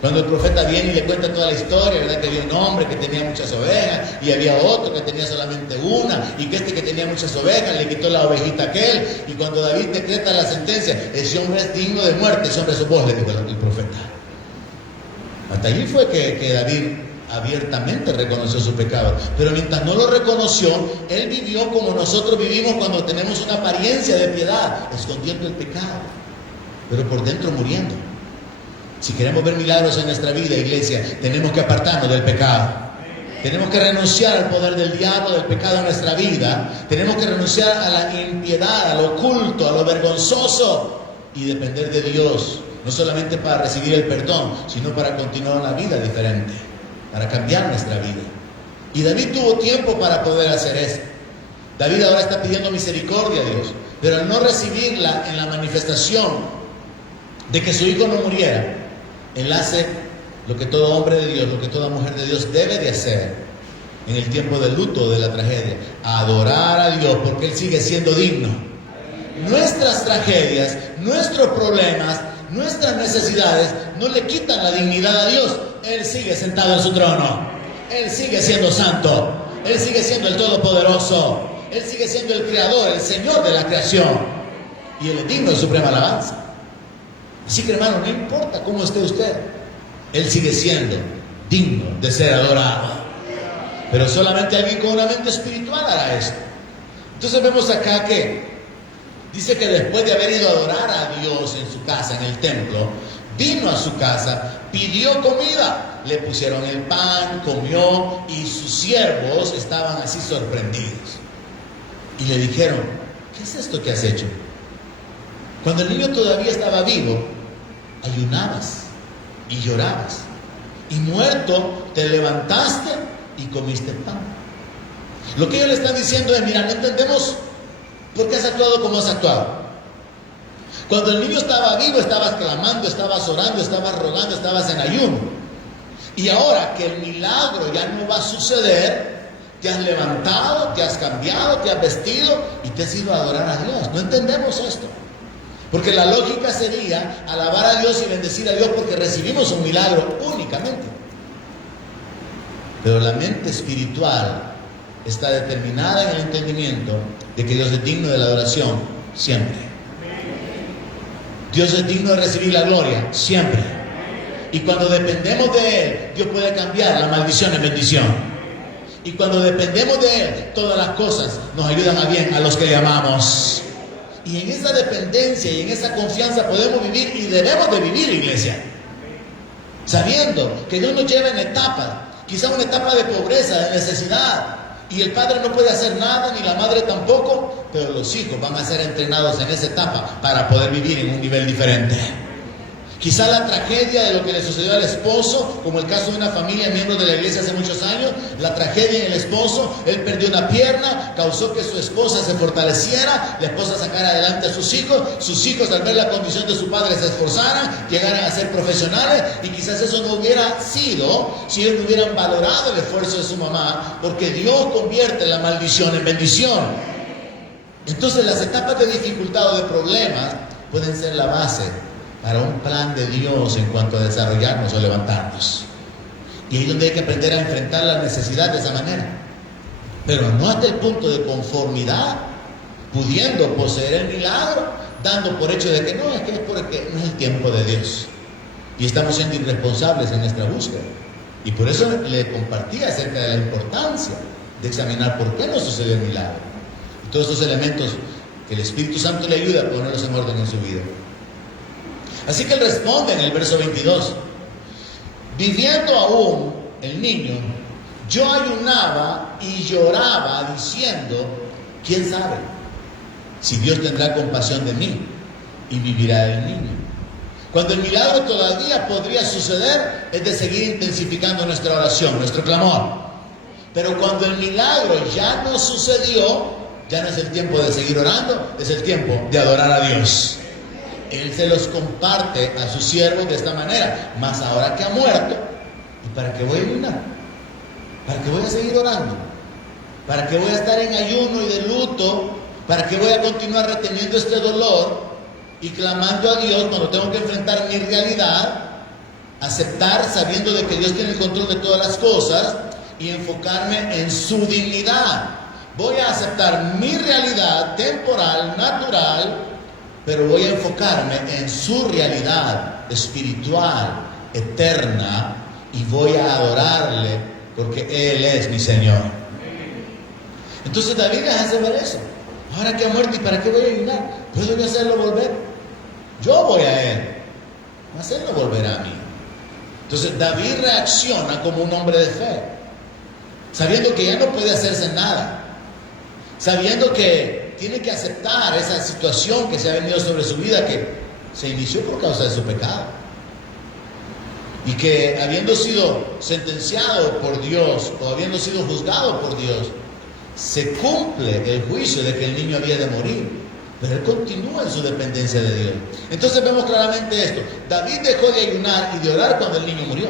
Cuando el profeta viene y le cuenta toda la historia, ¿verdad? Que había un hombre que tenía muchas ovejas y había otro que tenía solamente una, y que este que tenía muchas ovejas le quitó la ovejita a aquel, y cuando David decreta la sentencia: ese hombre es digno de muerte, ese hombre es su voz, le dijo el profeta. Hasta allí fue que David abiertamente reconoció su pecado, pero mientras no lo reconoció, él vivió como nosotros vivimos cuando tenemos una apariencia de piedad, escondiendo el pecado, pero por dentro muriendo. Si queremos ver milagros en nuestra vida, iglesia, tenemos que apartarnos del pecado. Tenemos que renunciar al poder del diablo, del pecado en nuestra vida. Tenemos que renunciar a la impiedad, a lo oculto, a lo vergonzoso, y depender de Dios, no solamente para recibir el perdón, sino para continuar una vida diferente, para cambiar nuestra vida. Y David tuvo tiempo para poder hacer eso. David ahora está pidiendo misericordia a Dios, pero al no recibirla en la manifestación de que su hijo no muriera, él hace lo que todo hombre de Dios, lo que toda mujer de Dios debe de hacer en el tiempo del luto o de la tragedia: adorar a Dios, porque Él sigue siendo digno. Nuestras tragedias, nuestros problemas, nuestras necesidades no le quitan la dignidad a Dios. Él sigue sentado en su trono. Él sigue siendo santo. Él sigue siendo el Todopoderoso. Él sigue siendo el Creador, el Señor de la creación. Y Él es digno de suprema alabanza. Así que, hermano, no importa cómo esté usted, Él sigue siendo digno de ser adorado. Pero solamente alguien con una mente espiritual hará esto. Entonces vemos acá que dice que después de haber ido a adorar a Dios en su casa, en el templo, vino a su casa, pidió comida, le pusieron el pan, comió, y sus siervos estaban así sorprendidos. Y le dijeron: ¿qué es esto que has hecho? Cuando el niño todavía estaba vivo, ayunabas y llorabas, y muerto te levantaste y comiste pan. Lo que ellos le están diciendo es: mira, no entendemos por qué has actuado como has actuado. Cuando el niño estaba vivo, estabas clamando, estabas orando, estabas rogando, estabas en ayuno. Y ahora que el milagro ya no va a suceder, te has levantado, te has cambiado, te has vestido y te has ido a adorar a Dios. No entendemos esto. Porque la lógica sería alabar a Dios y bendecir a Dios porque recibimos un milagro únicamente. Pero la mente espiritual está determinada en el entendimiento de que Dios es digno de la adoración siempre. Dios es digno de recibir la gloria siempre. Y cuando dependemos de Él, Dios puede cambiar la maldición en bendición. Y cuando dependemos de Él, todas las cosas nos ayudan a bien a los que le amamos. Y en esa dependencia y en esa confianza podemos vivir y debemos de vivir, iglesia. Sabiendo que Dios nos lleva en etapas, quizá una etapa de pobreza, de necesidad. Y el padre no puede hacer nada, ni la madre tampoco, pero los hijos van a ser entrenados en esa etapa para poder vivir en un nivel diferente. Quizá la tragedia de lo que le sucedió al esposo, como el caso de una familia, miembros de la iglesia hace muchos años, la tragedia en el esposo, él perdió una pierna, causó que su esposa se fortaleciera, la esposa sacara adelante a sus hijos al ver la condición de su padre se esforzaran, llegaran a ser profesionales, y quizás eso no hubiera sido si ellos no hubieran valorado el esfuerzo de su mamá, porque Dios convierte la maldición en bendición. Entonces las etapas de dificultad o de problemas pueden ser la base para un plan de Dios en cuanto a desarrollarnos o levantarnos. Y ahí es donde hay que aprender a enfrentar la necesidad de esa manera. Pero no hasta el punto de conformidad, pudiendo poseer el milagro, dando por hecho de que no, es porque no es el tiempo de Dios. Y estamos siendo irresponsables en nuestra búsqueda. Y por eso le compartí acerca de la importancia de examinar por qué no sucedió el milagro. Y todos estos elementos que el Espíritu Santo le ayuda a ponerlos en orden en su vida. Así que él responde en el verso 22. Viviendo aún el niño, yo ayunaba y lloraba diciendo: ¿quién sabe si Dios tendrá compasión de mí y vivirá el niño? Cuando el milagro todavía podría suceder, es de seguir intensificando nuestra oración, nuestro clamor. Pero cuando el milagro ya no sucedió, ya no es el tiempo de seguir orando, es el tiempo de adorar a Dios. Él se los comparte a sus siervos de esta manera: mas ahora que ha muerto, ¿y para qué voy a ayunar? ¿Para qué voy a seguir orando? ¿Para qué voy a estar en ayuno y de luto? ¿Para qué voy a continuar reteniendo este dolor y clamando a Dios cuando tengo que enfrentar mi realidad, aceptar sabiendo de que Dios tiene el control de todas las cosas y enfocarme en su dignidad? Voy a aceptar mi realidad temporal, natural, pero voy a enfocarme en su realidad espiritual, eterna, y voy a adorarle porque Él es mi Señor. Entonces David les hace ver eso. Ahora que ha muerto, ¿y para qué voy a ayunar? ¿Puedo yo hacerlo volver? Yo voy a Él, mas Él no volverá a mí. Entonces David reacciona como un hombre de fe, sabiendo que ya no puede hacerse nada, sabiendo que tiene que aceptar esa situación que se ha venido sobre su vida, que se inició por causa de su pecado. Y que habiendo sido sentenciado por Dios o habiendo sido juzgado por Dios, se cumple el juicio de que el niño había de morir. Pero él continúa en su dependencia de Dios. Entonces vemos claramente esto. David dejó de ayunar y de orar cuando el niño murió.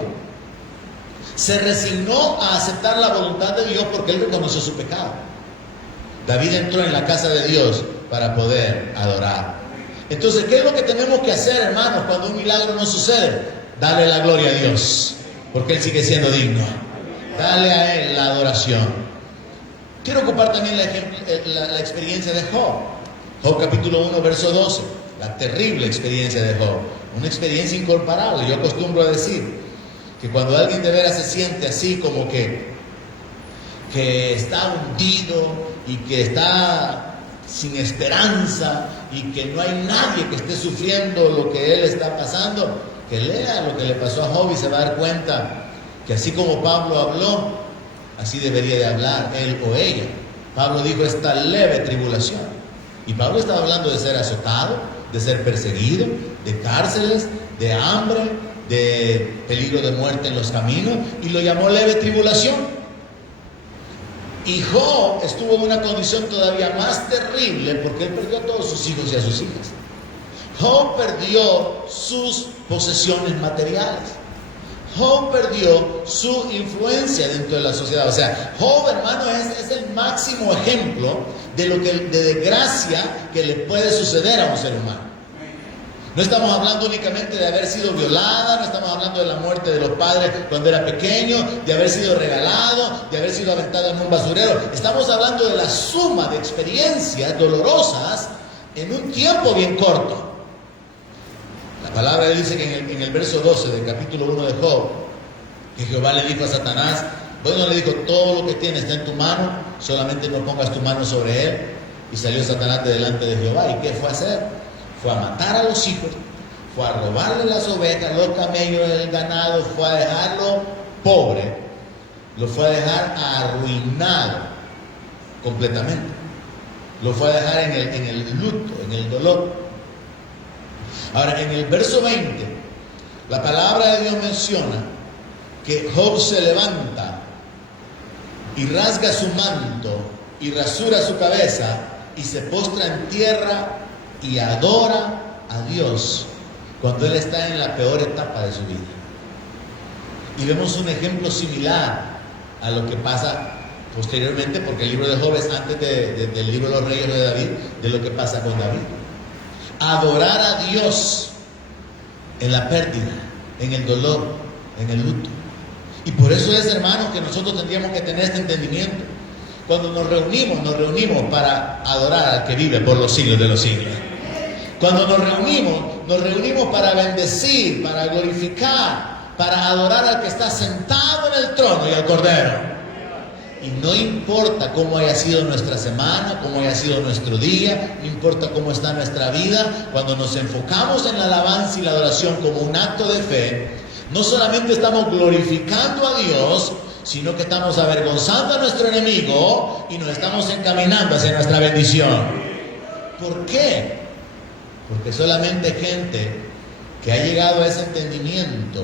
Se resignó a aceptar la voluntad de Dios porque él reconoció su pecado. David entró en la casa de Dios para poder adorar. Entonces, ¿qué es lo que tenemos que hacer, hermanos, cuando un milagro no sucede? Dale la gloria a Dios, porque Él sigue siendo digno. Dale a Él la adoración. Quiero ocupar también la experiencia de Job. Job capítulo 1, verso 12. La terrible experiencia de Job. Una experiencia incomparable. Yo acostumbro a decir que cuando alguien de veras se siente así como que está hundido y que está sin esperanza y que no hay nadie que esté sufriendo lo que él está pasando, que lea lo que le pasó a Job y se va a dar cuenta que así como Pablo habló, así debería de hablar él o ella. Pablo dijo esta leve tribulación. Y Pablo estaba hablando de ser azotado, de ser perseguido, de cárceles, de hambre, de peligro de muerte en los caminos, y lo llamó leve tribulación. Y Job estuvo en una condición todavía más terrible porque él perdió a todos sus hijos y a sus hijas. Job perdió sus posesiones materiales. Job perdió su influencia dentro de la sociedad. O sea, Job, hermano, es el máximo ejemplo de desgracia que le puede suceder a un ser humano. No estamos hablando únicamente de haber sido violada, no estamos hablando de la muerte de los padres cuando era pequeño, de haber sido regalado, de haber sido aventado en un basurero. Estamos hablando de la suma de experiencias dolorosas en un tiempo bien corto. La palabra dice que en el verso 12 del capítulo 1 de Job, que Jehová le dijo a Satanás, bueno, le dijo, todo lo que tienes está en tu mano, solamente no pongas tu mano sobre él. Y salió Satanás de delante de Jehová. ¿Y qué fue a hacer? Fue a matar a los hijos, fue a robarle las ovejas, los camellos, el ganado, fue a dejarlo pobre, lo fue a dejar arruinado completamente, lo fue a dejar en el luto, en el dolor. Ahora, en el verso 20, la palabra de Dios menciona que Job se levanta y rasga su manto y rasura su cabeza y se postra en tierra y adora a Dios cuando él está en la peor etapa de su vida. Y vemos un ejemplo similar a lo que pasa posteriormente, porque el libro de Job es antes del libro de los Reyes de David, de lo que pasa con David. Adorar a Dios en la pérdida, en el dolor, en el luto. Y por eso es, hermanos, que nosotros tendríamos que tener este entendimiento. Cuando nos reunimos para adorar al que vive por los siglos de los siglos. Cuando nos reunimos para bendecir, para glorificar, para adorar al que está sentado en el trono y al Cordero. Y no importa cómo haya sido nuestra semana, cómo haya sido nuestro día, no importa cómo está nuestra vida, cuando nos enfocamos en la alabanza y la adoración como un acto de fe, no solamente estamos glorificando a Dios, sino que estamos avergonzando a nuestro enemigo y nos estamos encaminando hacia nuestra bendición. ¿Por qué? Porque solamente gente que ha llegado a ese entendimiento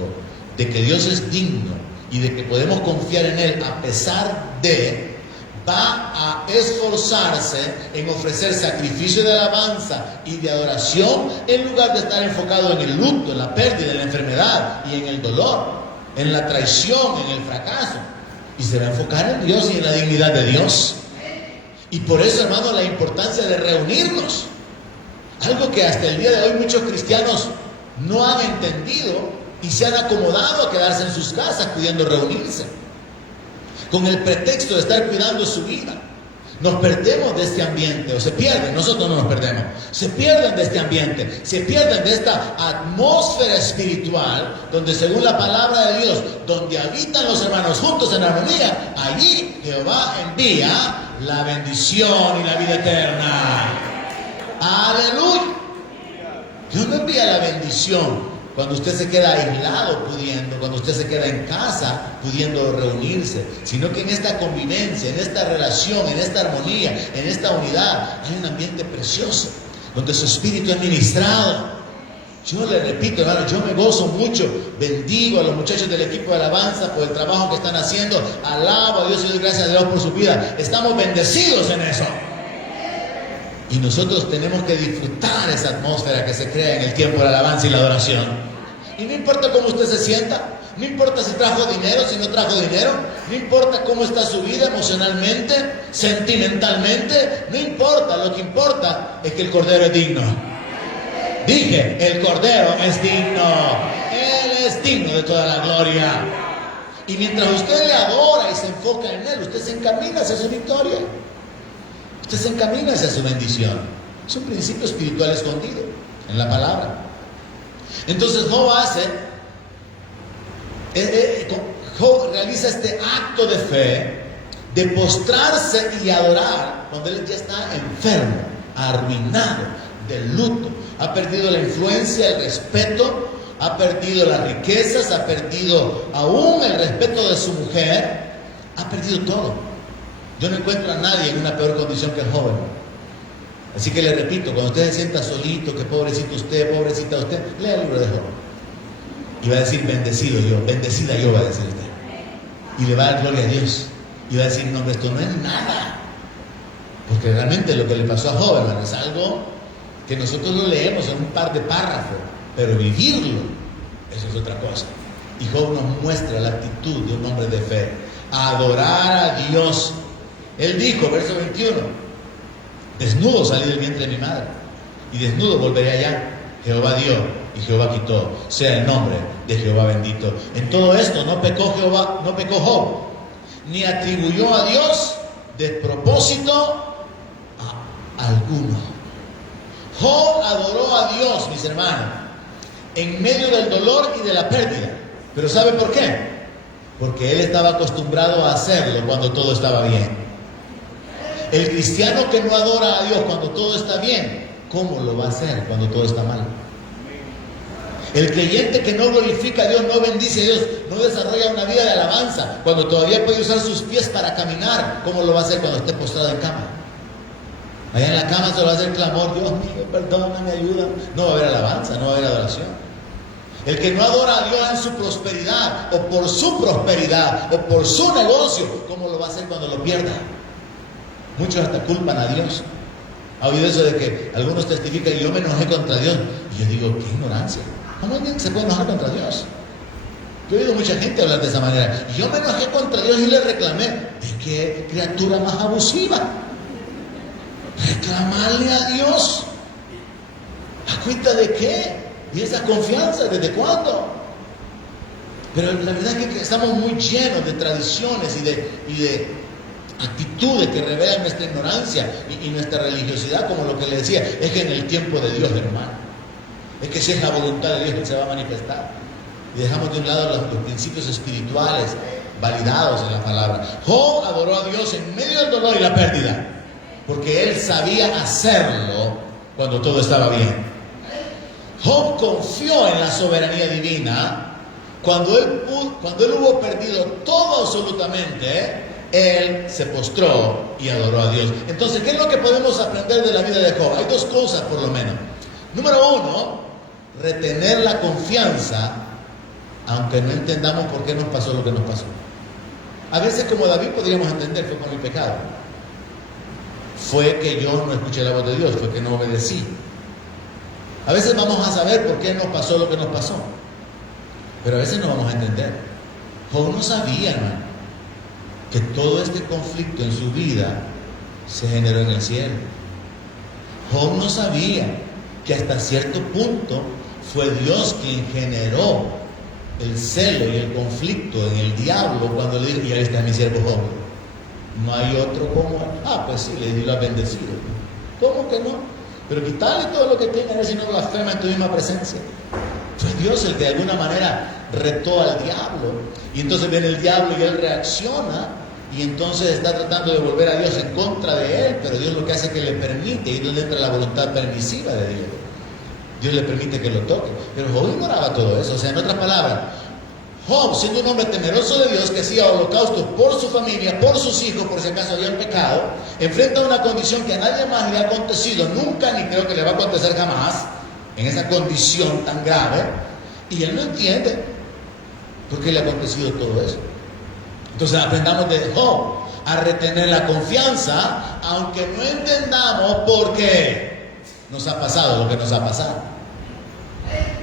de que Dios es digno y de que podemos confiar en Él a pesar de, va a esforzarse en ofrecer sacrificio de alabanza y de adoración en lugar de estar enfocado en el luto, en la pérdida, en la enfermedad y en el dolor, en la traición, en el fracaso. Y se va a enfocar en Dios y en la dignidad de Dios. Y por eso, hermano, la importancia de reunirnos. Algo que hasta el día de hoy muchos cristianos no han entendido y se han acomodado a quedarse en sus casas pudiendo reunirse con el pretexto de estar cuidando su vida. Nos perdemos de este ambiente, o se pierden, nosotros no nos perdemos, se pierden de este ambiente, se pierden de esta atmósfera espiritual donde, según la palabra de Dios, donde habitan los hermanos juntos en armonía, allí Jehová envía la bendición y la vida eterna. ¡Aleluya! Dios no envía la bendición cuando usted se queda aislado pudiendo, cuando usted se queda en casa pudiendo reunirse, sino que en esta convivencia, en esta relación, en esta armonía, en esta unidad, hay un ambiente precioso, donde su espíritu es ministrado. Yo le repito, hermano, yo me gozo mucho, bendigo a los muchachos del equipo de alabanza por el trabajo que están haciendo, alabo a Dios y doy gracias a Dios por su vida, estamos bendecidos en eso. Y nosotros tenemos que disfrutar esa atmósfera que se crea en el tiempo de la alabanza y la adoración. Y no importa cómo usted se sienta, no importa si trajo dinero, si no trajo dinero, no importa cómo está su vida emocionalmente, sentimentalmente, no importa, lo que importa es que el Cordero es digno. Dije, el Cordero es digno, Él es digno de toda la gloria. Y mientras usted le adora y se enfoca en Él, usted se encamina hacia su victoria. Usted se encamina hacia su bendición. Es un principio espiritual escondido en la palabra. Entonces Job realiza este acto de fe, de postrarse y adorar, cuando él ya está enfermo, arruinado, de luto. Ha perdido la influencia, el respeto, ha perdido las riquezas, ha perdido aún el respeto de su mujer, ha perdido todo. Yo no encuentro a nadie en una peor condición que el joven. Así que le repito, cuando usted se sienta solito, que pobrecito usted, pobrecita usted, lea el libro de Job. Y va a decir, bendecido yo, bendecida yo, va a decir usted. Y le va a dar gloria a Dios. Y va a decir, no, esto no es nada. Porque realmente lo que le pasó a Job, hermano, es algo que nosotros lo leemos en un par de párrafos, pero vivirlo, eso es otra cosa. Y Job nos muestra la actitud de un hombre de fe, adorar a Dios. Él dijo, verso 21, desnudo salí del vientre de mi madre, y desnudo volveré allá. Jehová dio y Jehová quitó, sea el nombre de Jehová bendito. En todo esto no pecó Job, ni atribuyó a Dios despropósito alguno. Job adoró a Dios, mis hermanos, en medio del dolor y de la pérdida. Pero ¿sabe por qué? Porque él estaba acostumbrado a hacerlo cuando todo estaba bien. El cristiano que no adora a Dios cuando todo está bien, ¿cómo lo va a hacer cuando todo está mal? El creyente que no glorifica a Dios, no bendice a Dios, no desarrolla una vida de alabanza, cuando todavía puede usar sus pies para caminar, ¿cómo lo va a hacer cuando esté postrado en cama? Allá en la cama se va a hacer clamor, Dios mío, perdóname, ayuda. No va a haber alabanza, no va a haber adoración. El que no adora a Dios en su prosperidad, o por su prosperidad, o por su negocio, ¿cómo lo va a hacer cuando lo pierda? Muchos hasta culpan a Dios. ¿Ha oído eso de que algunos testifican, yo me enojé contra Dios? Y yo digo, qué ignorancia. ¿Cómo alguien se puede enojar contra Dios? Yo he oído mucha gente hablar de esa manera. Yo me enojé contra Dios y le reclamé. ¿De qué criatura más abusiva? Reclamarle a Dios. ¿A cuenta de qué? ¿Y esa confianza desde cuándo? Pero la verdad es que estamos muy llenos de tradiciones y de actitudes que revelan nuestra ignorancia y nuestra religiosidad, como lo que le decía, es que en el tiempo de Dios, hermano, es que si es la voluntad de Dios que se va a manifestar. Y dejamos de un lado los principios espirituales validados en la palabra. Job adoró a Dios en medio del dolor y la pérdida, porque él sabía hacerlo cuando todo estaba bien. Job confió en la soberanía divina. Cuando él hubo perdido todo absolutamente, él se postró y adoró a Dios. Entonces, ¿qué es lo que podemos aprender de la vida de Job? Hay dos cosas por lo menos. Número uno, retener la confianza, aunque no entendamos por qué nos pasó lo que nos pasó. A veces, como David, podríamos entender, fue por mi pecado. Fue que yo no escuché la voz de Dios, fue que no obedecí. A veces vamos a saber por qué nos pasó lo que nos pasó, pero a veces no vamos a entender. Job no sabía, hermano, que todo este conflicto en su vida se generó en el cielo. Job no sabía que hasta cierto punto fue Dios quien generó el celo y el conflicto en el diablo cuando le dijo, y ahí está mi siervo Job, no hay otro como él. Pues sí, le dio la bendecido. ¿Cómo que no? Pero quitarle todo lo que tiene, a ver si no blasfema en tu misma presencia. Fue Dios el que de alguna manera retó al diablo. Y entonces viene el diablo y él reacciona. Y entonces está tratando de volver a Dios en contra de él. Pero Dios lo que hace es que le permite. Y donde entra la voluntad permisiva de Dios. Dios le permite que lo toque. Pero Job ignoraba todo eso. O sea, en otras palabras, Job, siendo un hombre temeroso de Dios que hacía holocaustos por su familia, por sus hijos, por si acaso habían pecado, enfrenta una condición que a nadie más le ha acontecido nunca, ni creo que le va a acontecer jamás, en esa condición tan grave, y él no entiende por qué le ha acontecido todo eso. Entonces aprendamos de Job a retener la confianza, aunque no entendamos por qué nos ha pasado lo que nos ha pasado.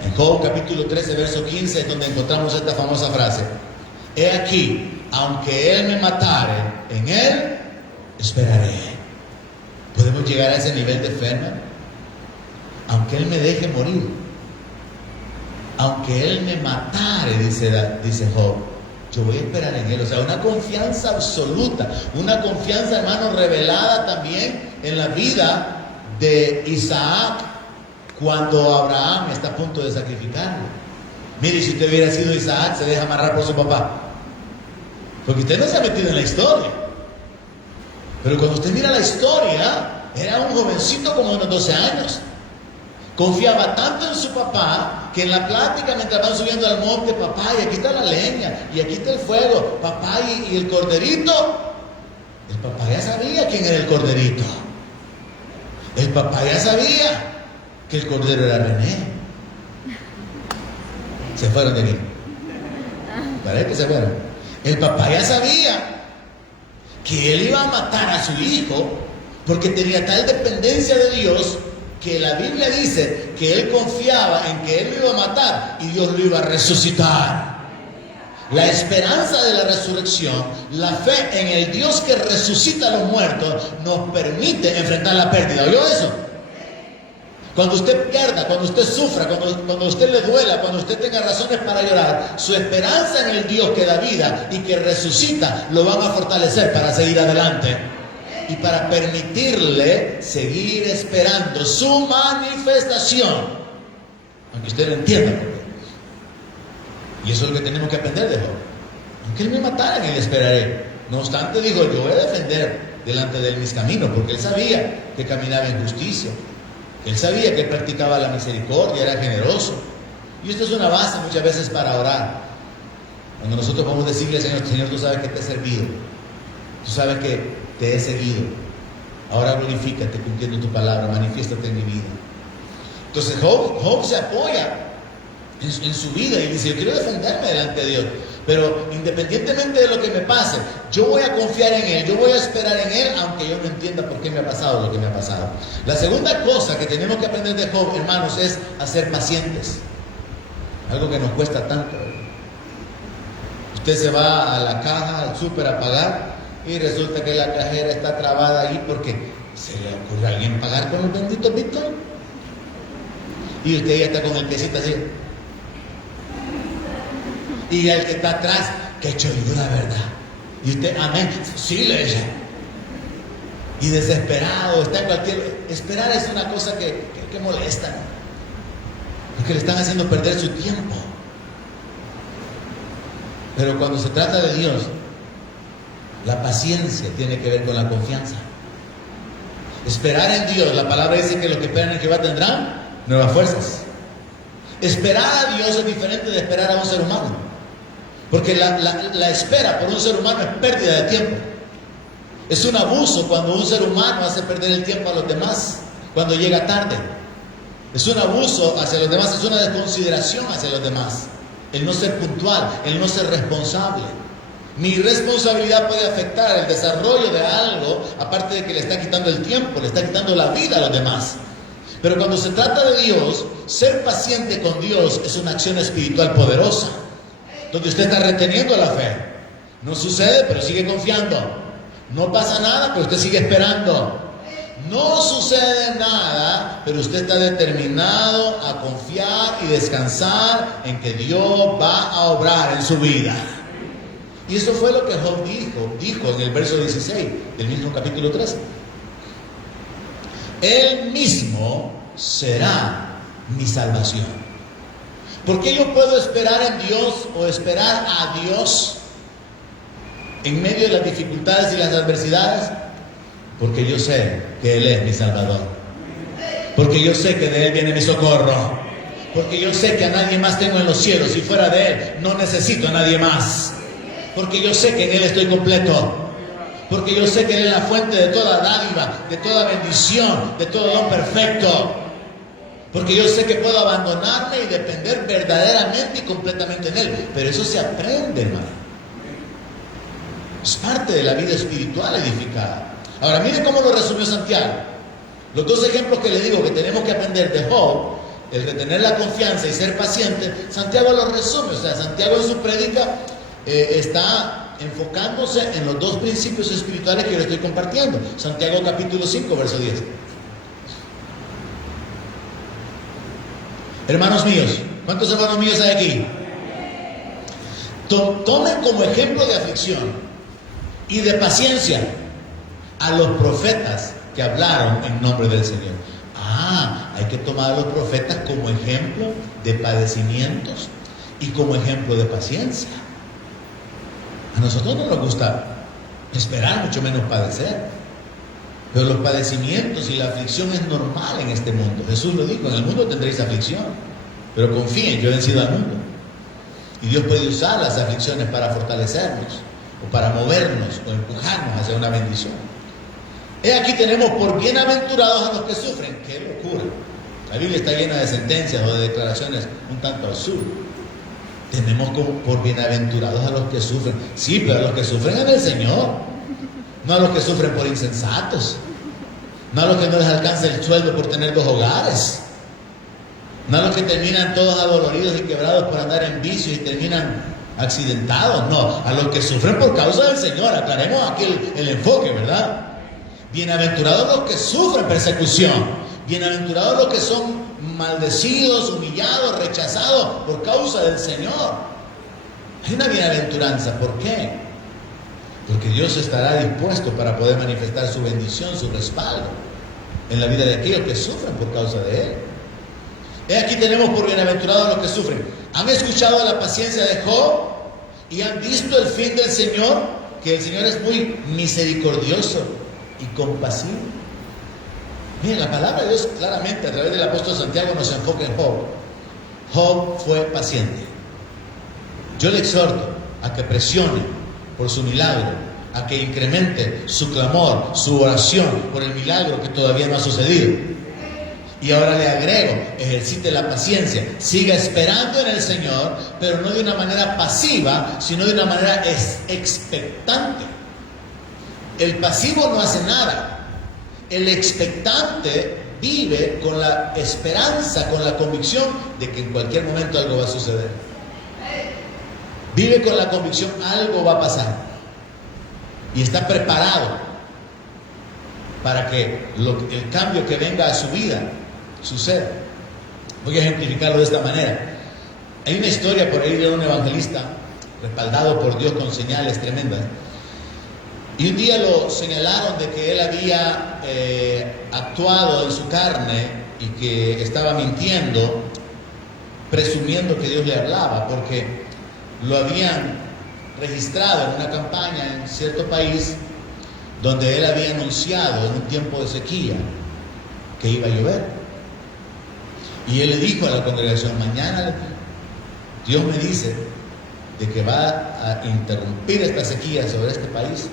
En Job capítulo 13, verso 15 es donde encontramos esta famosa frase: he aquí, aunque él me matare, en él esperaré. ¿Podemos llegar a ese nivel de fe, hermano? Aunque él me deje morir, aunque él me matare, dice Job, yo voy a esperar en Él. O sea, una confianza absoluta, una confianza, hermano, revelada también en la vida de Isaac cuando Abraham está a punto de sacrificarlo. Mire, si usted hubiera sido Isaac, se deja amarrar por su papá, porque usted no se ha metido en la historia. Pero cuando usted mira la historia, era un jovencito como unos 12 años. Confiaba tanto en su papá que en la plática, mientras van subiendo al monte, papá, y aquí está la leña, y aquí está el fuego, papá, y el corderito. El papá ya sabía quién era el corderito. El papá ya sabía que el cordero era René. Se fueron de aquí. Parece que se fueron. El papá ya sabía que él iba a matar a su hijo porque tenía tal dependencia de Dios que la Biblia dice que él confiaba en que él lo iba a matar y Dios lo iba a resucitar. La esperanza de la resurrección, la fe en el Dios que resucita a los muertos, nos permite enfrentar la pérdida. ¿Oyó eso? Cuando usted pierda, cuando usted sufra, cuando usted le duela, cuando usted tenga razones para llorar, su esperanza en el Dios que da vida y que resucita lo van a fortalecer para seguir adelante y para permitirle seguir esperando su manifestación, aunque usted lo entienda. Y eso es lo que tenemos que aprender de Job. Aunque él me matara, en él esperaré. No obstante, dijo, yo voy a defender delante de él mis caminos, porque él sabía que caminaba en justicia. Él sabía que él practicaba la misericordia, era generoso. Y esto es una base muchas veces para orar. Cuando nosotros vamos a decirle al Señor, Señor, tú sabes que te he servido. Tú sabes que te he seguido. Ahora glorifícate cumpliendo tu palabra, manifiéstate en mi vida. Entonces Job se apoya en su vida y dice, yo quiero defenderme delante de Dios, pero independientemente de lo que me pase, yo voy a confiar en Él, yo voy a esperar en Él, aunque yo no entienda por qué me ha pasado lo que me ha pasado. La segunda cosa que tenemos que aprender de Job, hermanos, es a ser pacientes. Algo que nos cuesta tanto. Usted se va a la caja, al súper a pagar, y resulta que la cajera está trabada ahí porque se le ocurre a alguien pagar con los benditos Bitcoin. Y usted ya está con el piecito así. Y el que está atrás, que la verdad. Y usted, amén, sí le dice. Y desesperado, está en cualquier... Esperar es una cosa que molesta, ¿no? Porque le están haciendo perder su tiempo. Pero cuando se trata de Dios, la paciencia tiene que ver con la confianza. Esperar en Dios, la palabra dice que los que esperan en Jehová tendrán nuevas fuerzas. Esperar a Dios es diferente de esperar a un ser humano. Porque la espera por un ser humano es pérdida de tiempo. Es un abuso cuando un ser humano hace perder el tiempo a los demás, cuando llega tarde. Es un abuso hacia los demás, es una desconsideración hacia los demás. El no ser puntual, el no ser responsable. Mi responsabilidad puede afectar el desarrollo de algo, aparte de que le está quitando el tiempo, le está quitando la vida a los demás. Pero cuando se trata de Dios, ser paciente con Dios es una acción espiritual poderosa, donde usted está reteniendo la fe. No sucede, pero sigue confiando. No pasa nada, pero usted sigue esperando. No sucede nada, pero usted está determinado a confiar y descansar en que Dios va a obrar en su vida. Y eso fue lo que Job dijo en el verso 16 del mismo capítulo 13. Él mismo será mi salvación. ¿Por qué yo puedo esperar en Dios o esperar a Dios en medio de las dificultades y las adversidades? Porque yo sé que Él es mi Salvador. Porque yo sé que de Él viene mi socorro. Porque yo sé que a nadie más tengo en los cielos y fuera de Él no necesito a nadie más. Porque yo sé que en Él estoy completo. Porque yo sé que Él es la fuente de toda dádiva, de toda bendición, de todo don perfecto. Porque yo sé que puedo abandonarme y depender verdaderamente y completamente en Él. Pero eso se aprende, hermano. Es parte de la vida espiritual edificada. Ahora, mire cómo lo resumió Santiago. Los dos ejemplos que le digo que tenemos que aprender de Job, el de tener la confianza y ser paciente, Santiago lo resume. O sea, Santiago en su prédica está enfocándose en los dos principios espirituales que yo le estoy compartiendo. Santiago capítulo 5, verso 10. Hermanos míos, ¿cuántos hermanos míos hay aquí? Tomen como ejemplo de aflicción y de paciencia a los profetas que hablaron en nombre del Señor. Hay que tomar a los profetas como ejemplo de padecimientos y como ejemplo de paciencia. A nosotros no nos gusta esperar, mucho menos padecer. Pero los padecimientos y la aflicción es normal en este mundo. Jesús lo dijo: en el mundo tendréis aflicción, pero confíen, yo he vencido al mundo. Y Dios puede usar las aflicciones para fortalecernos, o para movernos, o empujarnos hacia una bendición. Aquí tenemos por bienaventurados a los que sufren. ¡Qué locura! La Biblia está llena de sentencias o de declaraciones un tanto absurdas. Tenemos como por bienaventurados a los que sufren. Sí, pero a los que sufren en el Señor. No a los que sufren por insensatos. No a los que no les alcanza el sueldo por tener 2 hogares. No a los que terminan todos adoloridos y quebrados por andar en vicio y terminan accidentados. No, a los que sufren por causa del Señor. Aclaremos aquí el enfoque, ¿verdad? Bienaventurados los que sufren persecución. Bienaventurados los que son maldecidos, humillados, rechazados por causa del Señor. Hay una bienaventuranza. ¿Por qué? Porque Dios estará dispuesto para poder manifestar su bendición, su respaldo en la vida de aquellos que sufren por causa de Él. Aquí tenemos por bienaventurados los que sufren. ¿Han escuchado la paciencia de Job y han visto el fin del Señor? Que el Señor es muy misericordioso y compasivo. Miren, la palabra de Dios claramente a través del apóstol Santiago nos enfoca en Job. Job fue paciente. Yo le exhorto a que presione por su milagro, a que incremente su clamor, su oración por el milagro que todavía no ha sucedido. Y ahora le agrego: ejercite la paciencia, siga esperando en el Señor, pero no de una manera pasiva, sino de una manera expectante. El pasivo no hace nada. El expectante vive con la esperanza, con la convicción de que en cualquier momento algo va a suceder. Vive con la convicción: algo va a pasar. Y está preparado para que el cambio que venga a su vida suceda. Voy a ejemplificarlo de esta manera. Hay una historia por ahí de un evangelista respaldado por Dios con señales tremendas. Y un día lo señalaron de que él había actuado en su carne y que estaba mintiendo, presumiendo que Dios le hablaba, porque lo habían registrado en una campaña en cierto país donde él había anunciado en un tiempo de sequía que iba a llover. Y él le dijo a la congregación: mañana Dios me dice de que va a interrumpir esta sequía sobre este país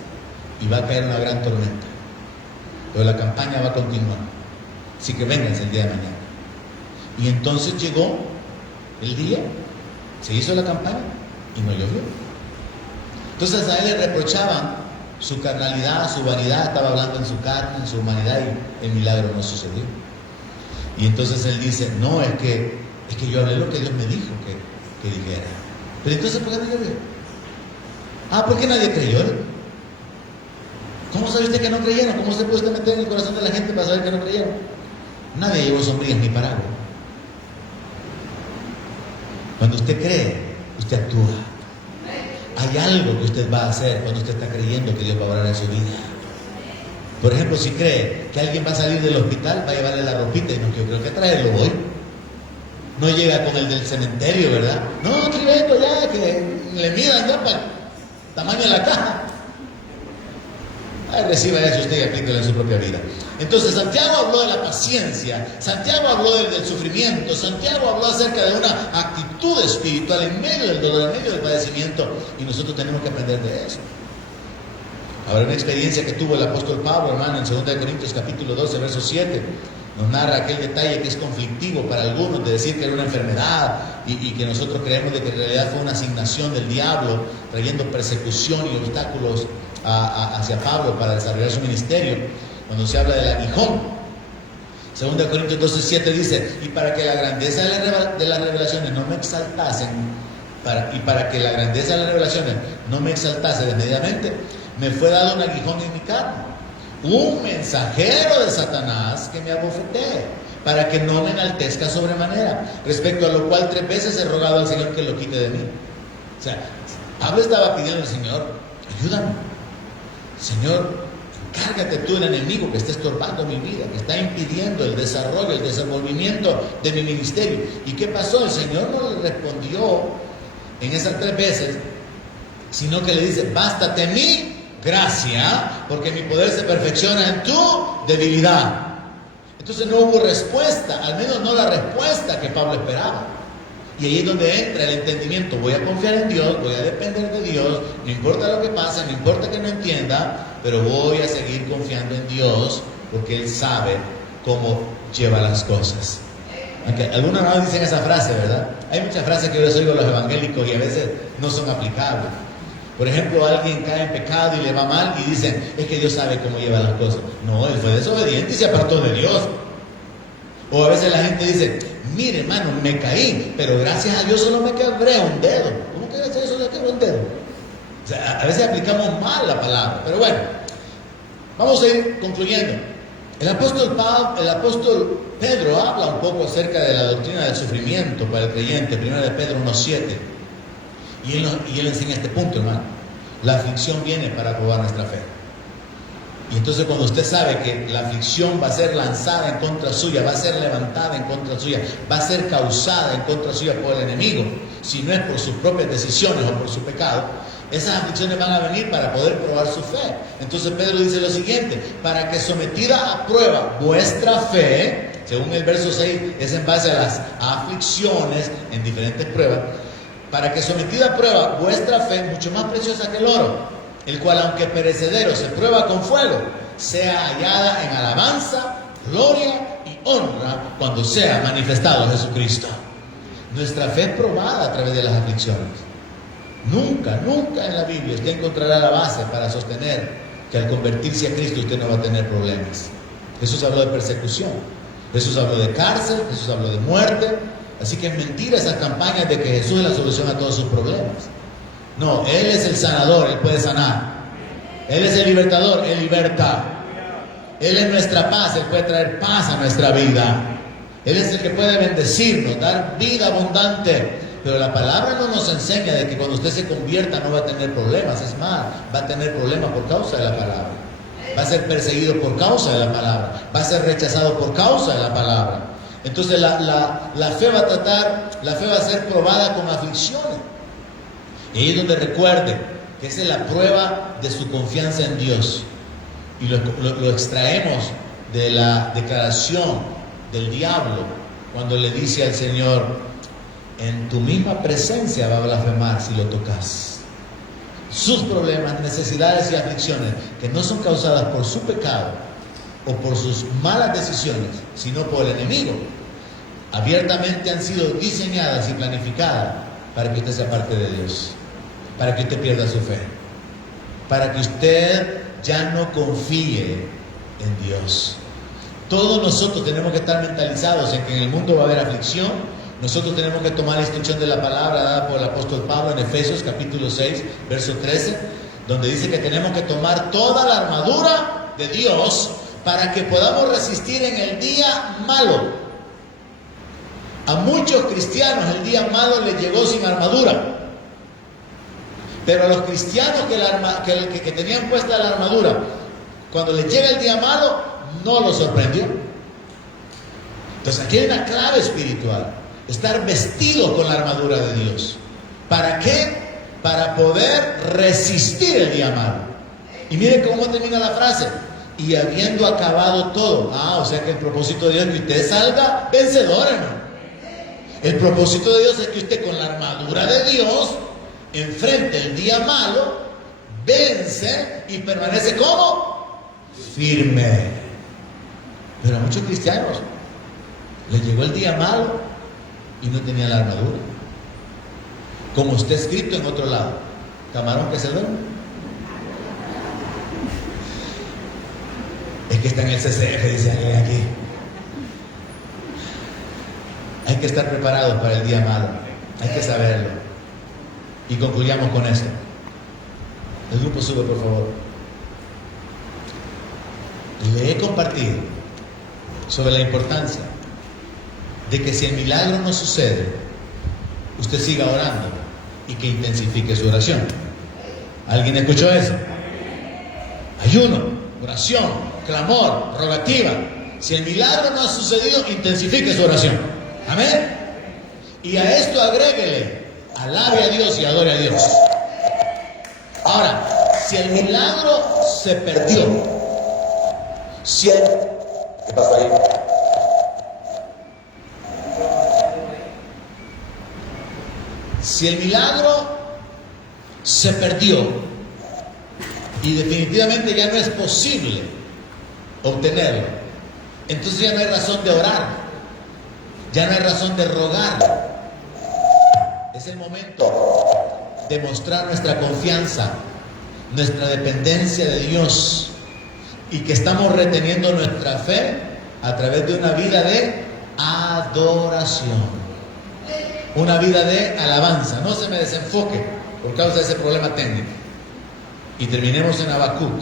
y va a caer una gran tormenta, pero la campaña va a continuar, así que vénganse el día de mañana. Y entonces llegó el día, se hizo la campaña y no llovió. Entonces a él le reprochaban su carnalidad, su vanidad, estaba hablando en su carne, en su humanidad, y el milagro no sucedió. Y entonces él dice: no, es que yo hablé lo que Dios me dijo que dijera. Pero entonces, ¿por qué no llovió? ¿Por qué nadie creyó? ¿Cómo sabe usted que no creyeron? ¿Cómo se puede usted meter en el corazón de la gente para saber que no creyeron? Nadie llevó sombrillas ni paraguas. Cuando usted cree, usted actúa. Hay algo que usted va a hacer cuando usted está creyendo que Dios va a obrar en su vida. Por ejemplo, si cree que alguien va a salir del hospital, va a llevarle la ropita y no, yo creo que traerlo voy. No llega con el del cementerio, ¿verdad? No, aquí vengo ya, que le midan ya para el tamaño de la caja. Reciba eso usted y aplíquelo en su propia vida. Entonces Santiago habló de la paciencia, Santiago habló del sufrimiento, Santiago habló acerca de una actitud espiritual en medio del dolor, en medio del padecimiento, y nosotros tenemos que aprender de eso. Ahora, una experiencia que tuvo el apóstol Pablo, hermano, en 2 Corintios capítulo 12, verso 7, nos narra aquel detalle que es conflictivo para algunos, de decir que era una enfermedad y que nosotros creemos de que en realidad fue una asignación del diablo, trayendo persecución y obstáculos hacia Pablo para desarrollar su ministerio. Cuando se habla del aguijón, 2 Corintios 12, 7 dice: y para que la grandeza de las revelaciones no me exaltasen, y para que la grandeza de las revelaciones no me exaltase desmedidamente, me fue dado un aguijón en mi carne, un mensajero de Satanás que me abofetee, para que no me enaltezca sobremanera, respecto a lo cual 3 veces he rogado al Señor que lo quite de mí. O sea, Pablo estaba pidiendo al Señor, ayúdame. Señor, encárgate tú del enemigo que está estorbando mi vida, que está impidiendo el desarrollo, el desenvolvimiento de mi ministerio. ¿Y qué pasó? El Señor no le respondió en esas 3 veces, sino que le dice, bástate mi gracia, porque mi poder se perfecciona en tu debilidad. Entonces no hubo respuesta, al menos no la respuesta que Pablo esperaba. Y ahí es donde entra el entendimiento. Voy a confiar en Dios, voy a depender de Dios, no importa lo que pase, no importa que no entienda, pero voy a seguir confiando en Dios, porque Él sabe cómo lleva las cosas. Aunque algunos no dicen esa frase, ¿verdad? Hay muchas frases que yo les oigo a los evangélicos y a veces no son aplicables. Por ejemplo, alguien cae en pecado y le va mal y dicen, es que Dios sabe cómo lleva las cosas. No, él fue desobediente y se apartó de Dios. O a veces la gente dice, mire hermano, me caí, pero gracias a Dios solo me quebré un dedo. ¿Cómo que gracias a Dios solo me quebré un dedo? O sea, a veces aplicamos mal la palabra, pero bueno, vamos a ir concluyendo. El apóstol Pedro habla un poco acerca de la doctrina del sufrimiento para el creyente, 1 de Pedro 1:7. Y él enseña este punto, hermano. La aflicción viene para probar nuestra fe. Y entonces cuando usted sabe que la aflicción va a ser lanzada en contra suya, va a ser levantada en contra suya, va a ser causada en contra suya por el enemigo, si no es por sus propias decisiones o por su pecado, esas aflicciones van a venir para poder probar su fe. Entonces Pedro dice lo siguiente, para que sometida a prueba vuestra fe, según el verso 6, es en base a las aflicciones en diferentes pruebas, para que sometida a prueba vuestra fe, mucho más preciosa que el oro, el cual aunque perecedero se prueba con fuego, sea hallada en alabanza, gloria y honra cuando sea manifestado Jesucristo. Nuestra fe es probada a través de las aflicciones. Nunca en la Biblia usted encontrará la base para sostener que al convertirse a Cristo usted no va a tener problemas. Jesús habló de persecución, Jesús habló de cárcel, Jesús habló de muerte. Así que es mentira esas campañas de que Jesús es la solución a todos sus problemas. No, Él es el sanador, Él puede sanar. Él es el libertador, Él liberta. Él es nuestra paz, Él puede traer paz a nuestra vida. Él es el que puede bendecirnos, dar vida abundante. Pero la palabra no nos enseña de que cuando usted se convierta no va a tener problemas. Es más, va a tener problemas por causa de la palabra. Va a ser perseguido por causa de la palabra. Va a ser rechazado por causa de la palabra. Entonces la fe va a ser probada con aflicciones. Y ahí es donde recuerde que esa es la prueba de su confianza en Dios. Y lo extraemos de la declaración del diablo cuando le dice al Señor, en tu misma presencia va a blasfemar si lo tocas. Sus problemas, necesidades y aflicciones que no son causadas por su pecado o por sus malas decisiones, sino por el enemigo, abiertamente han sido diseñadas y planificadas para que usted sea parte de Dios, para que usted pierda su fe, para que usted ya no confíe en Dios. Todos nosotros tenemos que estar mentalizados en que en el mundo va a haber aflicción. Nosotros tenemos que tomar la instrucción de la palabra dada por el apóstol Pablo en Efesios capítulo 6, verso 13, donde dice que tenemos que tomar toda la armadura de Dios para que podamos resistir en el día malo. A muchos cristianos el día malo les llegó sin armadura. Pero a los cristianos que tenían puesta la armadura, cuando les llega el día malo, no los sorprendió. Entonces aquí hay una clave espiritual. Estar vestido con la armadura de Dios. ¿Para qué? Para poder resistir el día malo. Y miren cómo termina la frase. Y habiendo acabado todo. O sea que el propósito de Dios es que usted salga vencedor, hermano. El propósito de Dios es que usted con la armadura de Dios enfrente el día malo, vence y permanece como firme. Pero a muchos cristianos les llegó el día malo y no tenían la armadura. Como está escrito en otro lado, camarón que se duerme. Es que está en el CCF, dice alguien aquí. Hay que estar preparados para el día malo. Hay que saberlo. Y concluyamos con esto. El grupo sube, por favor. Le he compartido sobre la importancia de que si el milagro no sucede, usted siga orando y que intensifique su oración. ¿Alguien escuchó eso? Ayuno, oración, clamor, rogativa. Si el milagro no ha sucedido, intensifique su oración. Amén. Y a esto agréguele, alabe a Dios y adore a Dios. Ahora, si el milagro se perdió, ¿qué pasó ahí? Si el milagro se perdió y definitivamente ya no es posible obtenerlo, entonces ya no hay razón de orar, ya no hay razón de rogar. Es el momento de mostrar nuestra confianza, nuestra dependencia de Dios, y que estamos reteniendo nuestra fe a través de una vida de adoración, una vida de alabanza. No se me desenfoque por causa de ese problema técnico. Y terminemos en Habacuc,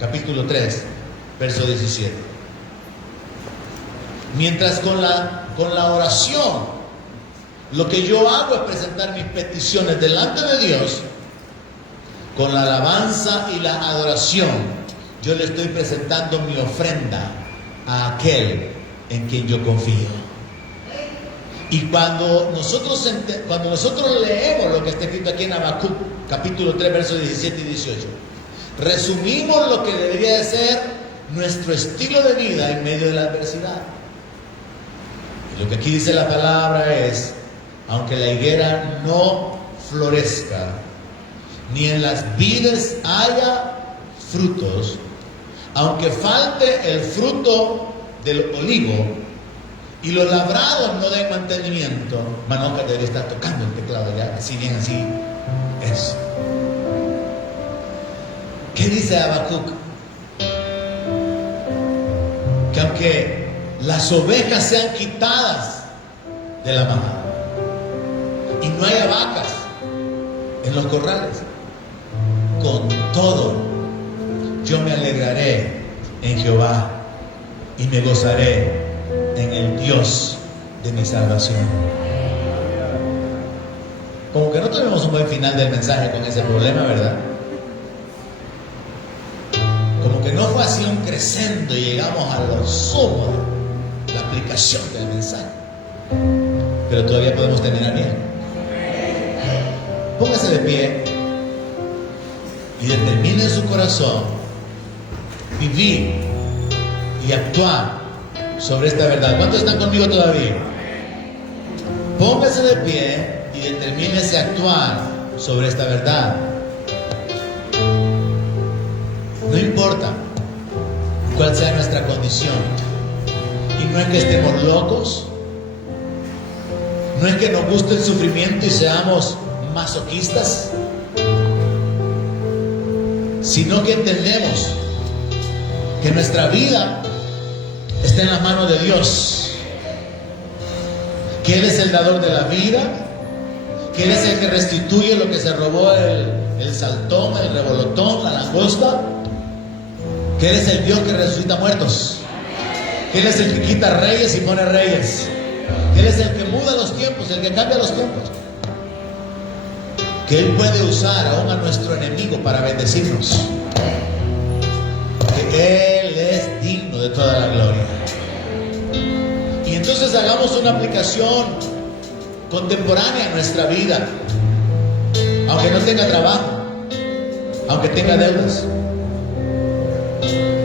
capítulo 3, verso 17. Mientras con la oración, lo que yo hago es presentar mis peticiones delante de Dios, con la alabanza y la adoración, yo le estoy presentando mi ofrenda a aquel en quien yo confío. Y cuando nosotros leemos lo que está escrito aquí en Habacuc, capítulo 3, versos 17 y 18, resumimos lo que debería de ser nuestro estilo de vida en medio de la adversidad. Y lo que aquí dice la palabra es: aunque la higuera no florezca, ni en las vides haya frutos, aunque falte el fruto del olivo, y los labrados no den mantenimiento. Manoca debería estar tocando el teclado ya, así bien, así es. ¿Qué dice Habacuc? Que aunque las ovejas sean quitadas de la manada y no haya vacas en los corrales, con todo yo me alegraré en Jehová y me gozaré en el Dios de mi salvación. Como que no tuvimos un buen final del mensaje con ese problema, ¿verdad? Como que no fue así un crescendo y llegamos a lo sumo de la aplicación del mensaje. Pero todavía podemos terminar bien. Póngase de pie y determine en su corazón vivir y actuar sobre esta verdad. ¿Cuántos están conmigo todavía? Póngase de pie y determínese a actuar sobre esta verdad. No importa cuál sea nuestra condición. Y no es que estemos locos, no es que nos guste el sufrimiento y seamos masoquistas, sino que entendemos que nuestra vida está en las manos de Dios, que Él es el dador de la vida, que Él es el que restituye lo que se robó el saltón, el revolotón, la langosta, que Él es el Dios que resucita muertos, que Él es el que quita reyes y pone reyes, que Él es el que muda los tiempos, el que cambia los tiempos, que Él puede usar aún a nuestro enemigo para bendecirnos, que Él es digno de toda la gloria. Y entonces hagamos una aplicación contemporánea en nuestra vida. Aunque no tenga trabajo, aunque tenga deudas,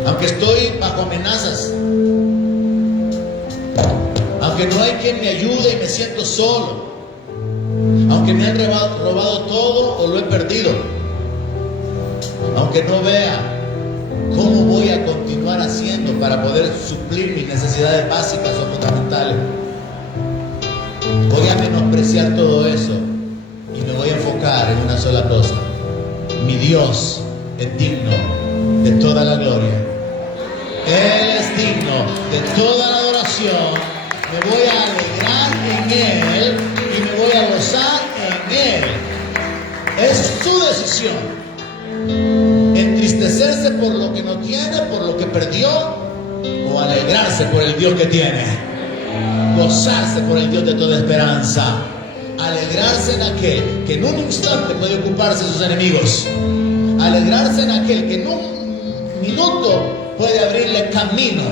aunque estoy bajo amenazas, aunque no hay quien me ayude y me siento solo, aunque me han robado todo o lo he perdido, aunque no vea ¿cómo voy a continuar haciendo para poder suplir mis necesidades básicas o fundamentales? Voy a menospreciar todo eso y me voy a enfocar en una sola cosa. Mi Dios es digno de toda la gloria. Él es digno de toda la adoración. Me voy a alegrar en Él y me voy a gozar en Él. Es su decisión. Entristecerse por lo que no tiene, por lo que perdió, o alegrarse por el Dios que tiene, gozarse por el Dios de toda esperanza. Alegrarse en aquel que en un instante puede ocuparse de sus enemigos. Alegrarse en aquel que en un minuto puede abrirle camino.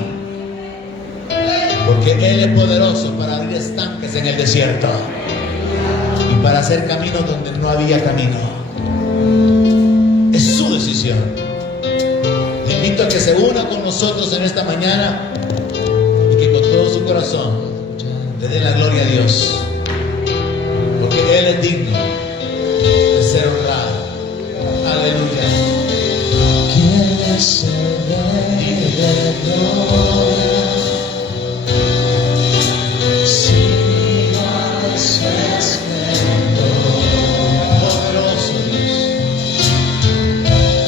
Porque Él es poderoso para abrir estanques en el desierto y para hacer caminos donde no había camino. Es su decisión. Le invito a que se una con nosotros en esta mañana y que con todo su corazón le dé la gloria a Dios. Porque Él es digno de ser honrado. Aleluya. ¿Quién es el Rey de gloria? Si igual es su esplendor. Poderoso Dios.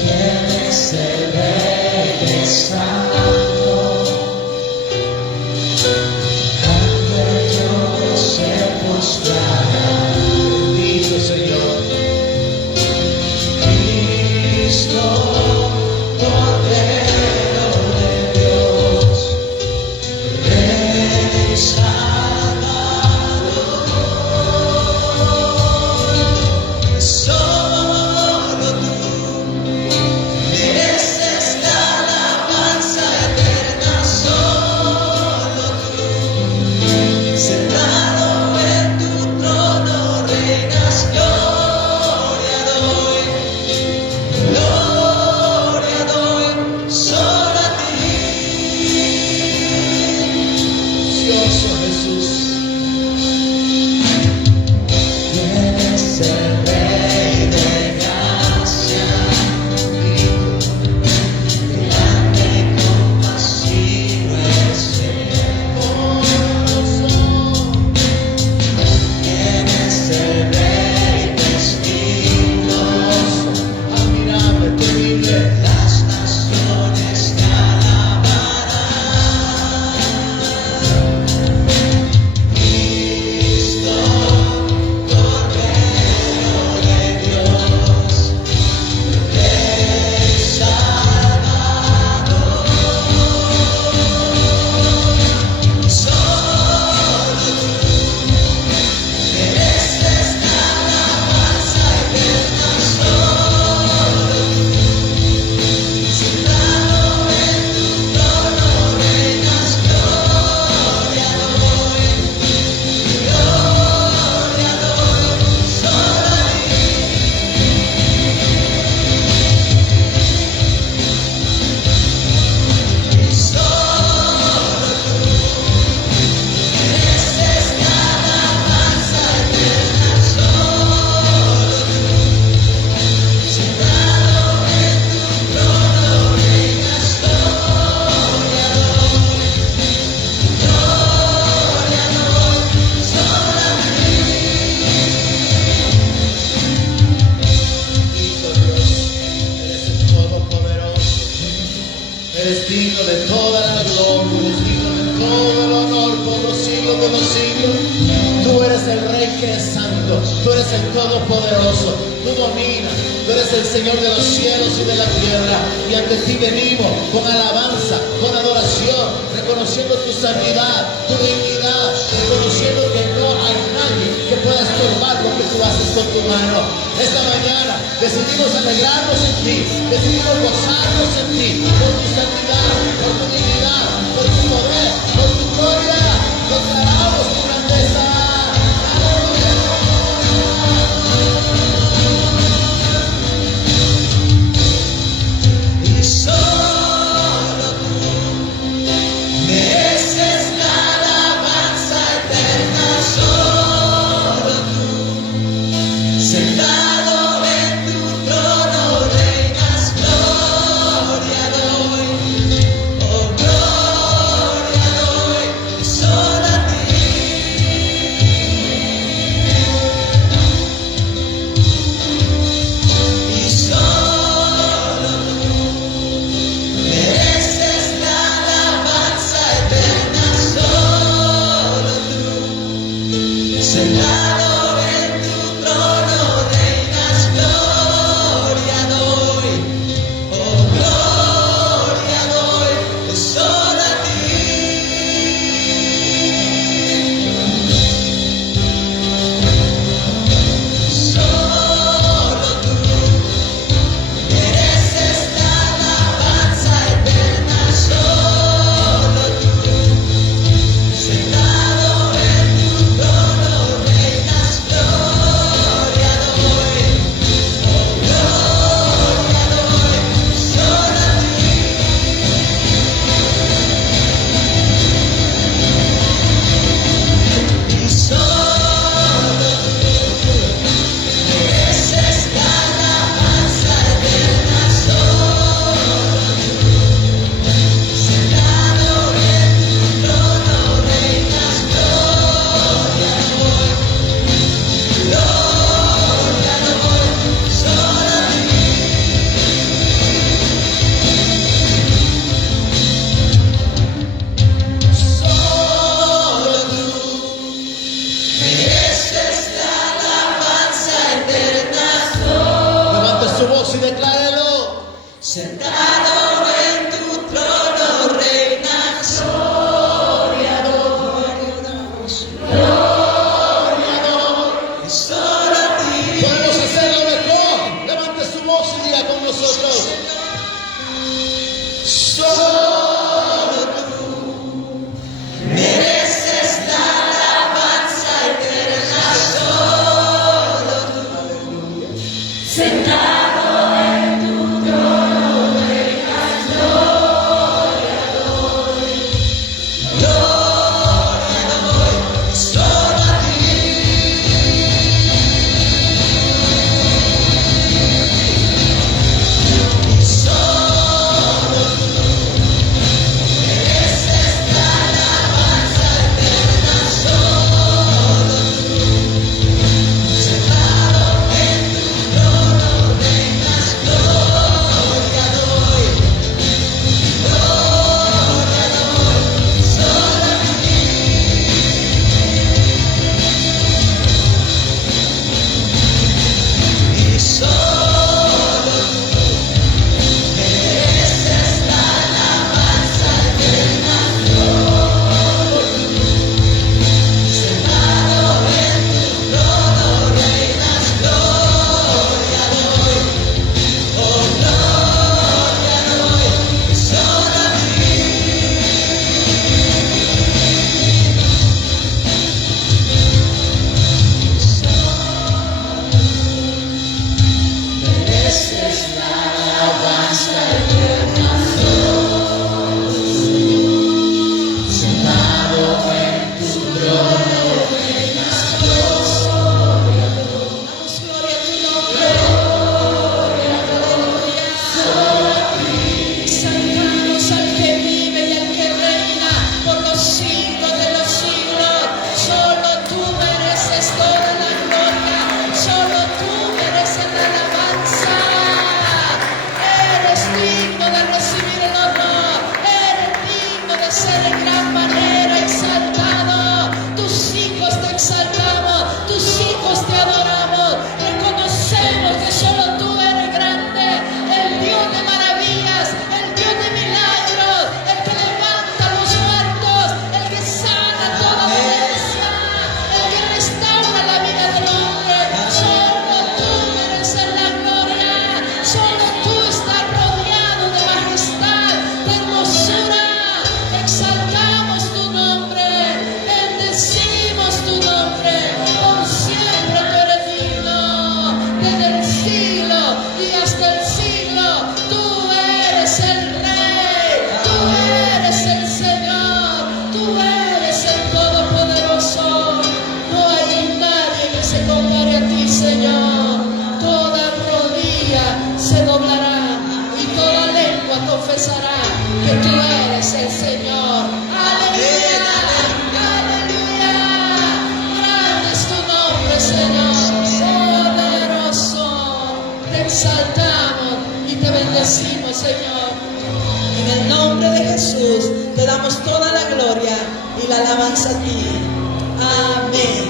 ¿Quién es el Rey de santo? Ante Dios se postrará. Bendito Señor. Cristo, Cordero de Dios, Rey Salvador. Solo tú mereces la alabanza eterna. Solo tú, sentado en tu trono, reinas. Gloria doy solo a ti. Precioso Jesús. ¿Quién es el Rey de gracia? Grande, compasivo es ¿Quién es el Rey testigo? Admirable, temible. Las naciones te alabarán. Cristo, Cordero de Dios, Rey Salvador. Solo tú mereces la alabanza eterna. Solo sentado en tu trono, reinas. Gloria doy solo a ti. Solo mereces la alabanza eterna. Solo sentado en tu trono, reinas. Gloria doy solo a Bendito Dios. Eres el Todopoderoso. Eres digno de toda la gloria. Eres digno de todo el honor por los siglos de los siglos. Tú eres el Rey que es santo. Tú eres el Todopoderoso. Tú dominas. Tú eres el Señor de los cielos y de la tierra. Y ante ti venimos con alabanza, con adoración, reconociendo tu santidad, tu dignidad, reconociendo que no hay nadie que pueda estorbar lo que tú haces con tu mano. Esta mañana decidimos alegrarnos en ti, decidimos gozarnos en ti, por tu santidad, por tu dignidad, por tu poder, por tu gloria. Declaramos tu grandeza. Y solo tú mereces la alabanza eterna. Solo tú, sentado en tu trono, reinas. Gloria doy, oh gloria exaltamos y te bendecimos, Señor. En el nombre de Jesús te damos toda la gloria y la alabanza a ti. Amén.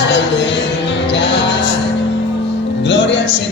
Aleluya. Gloria al Señor.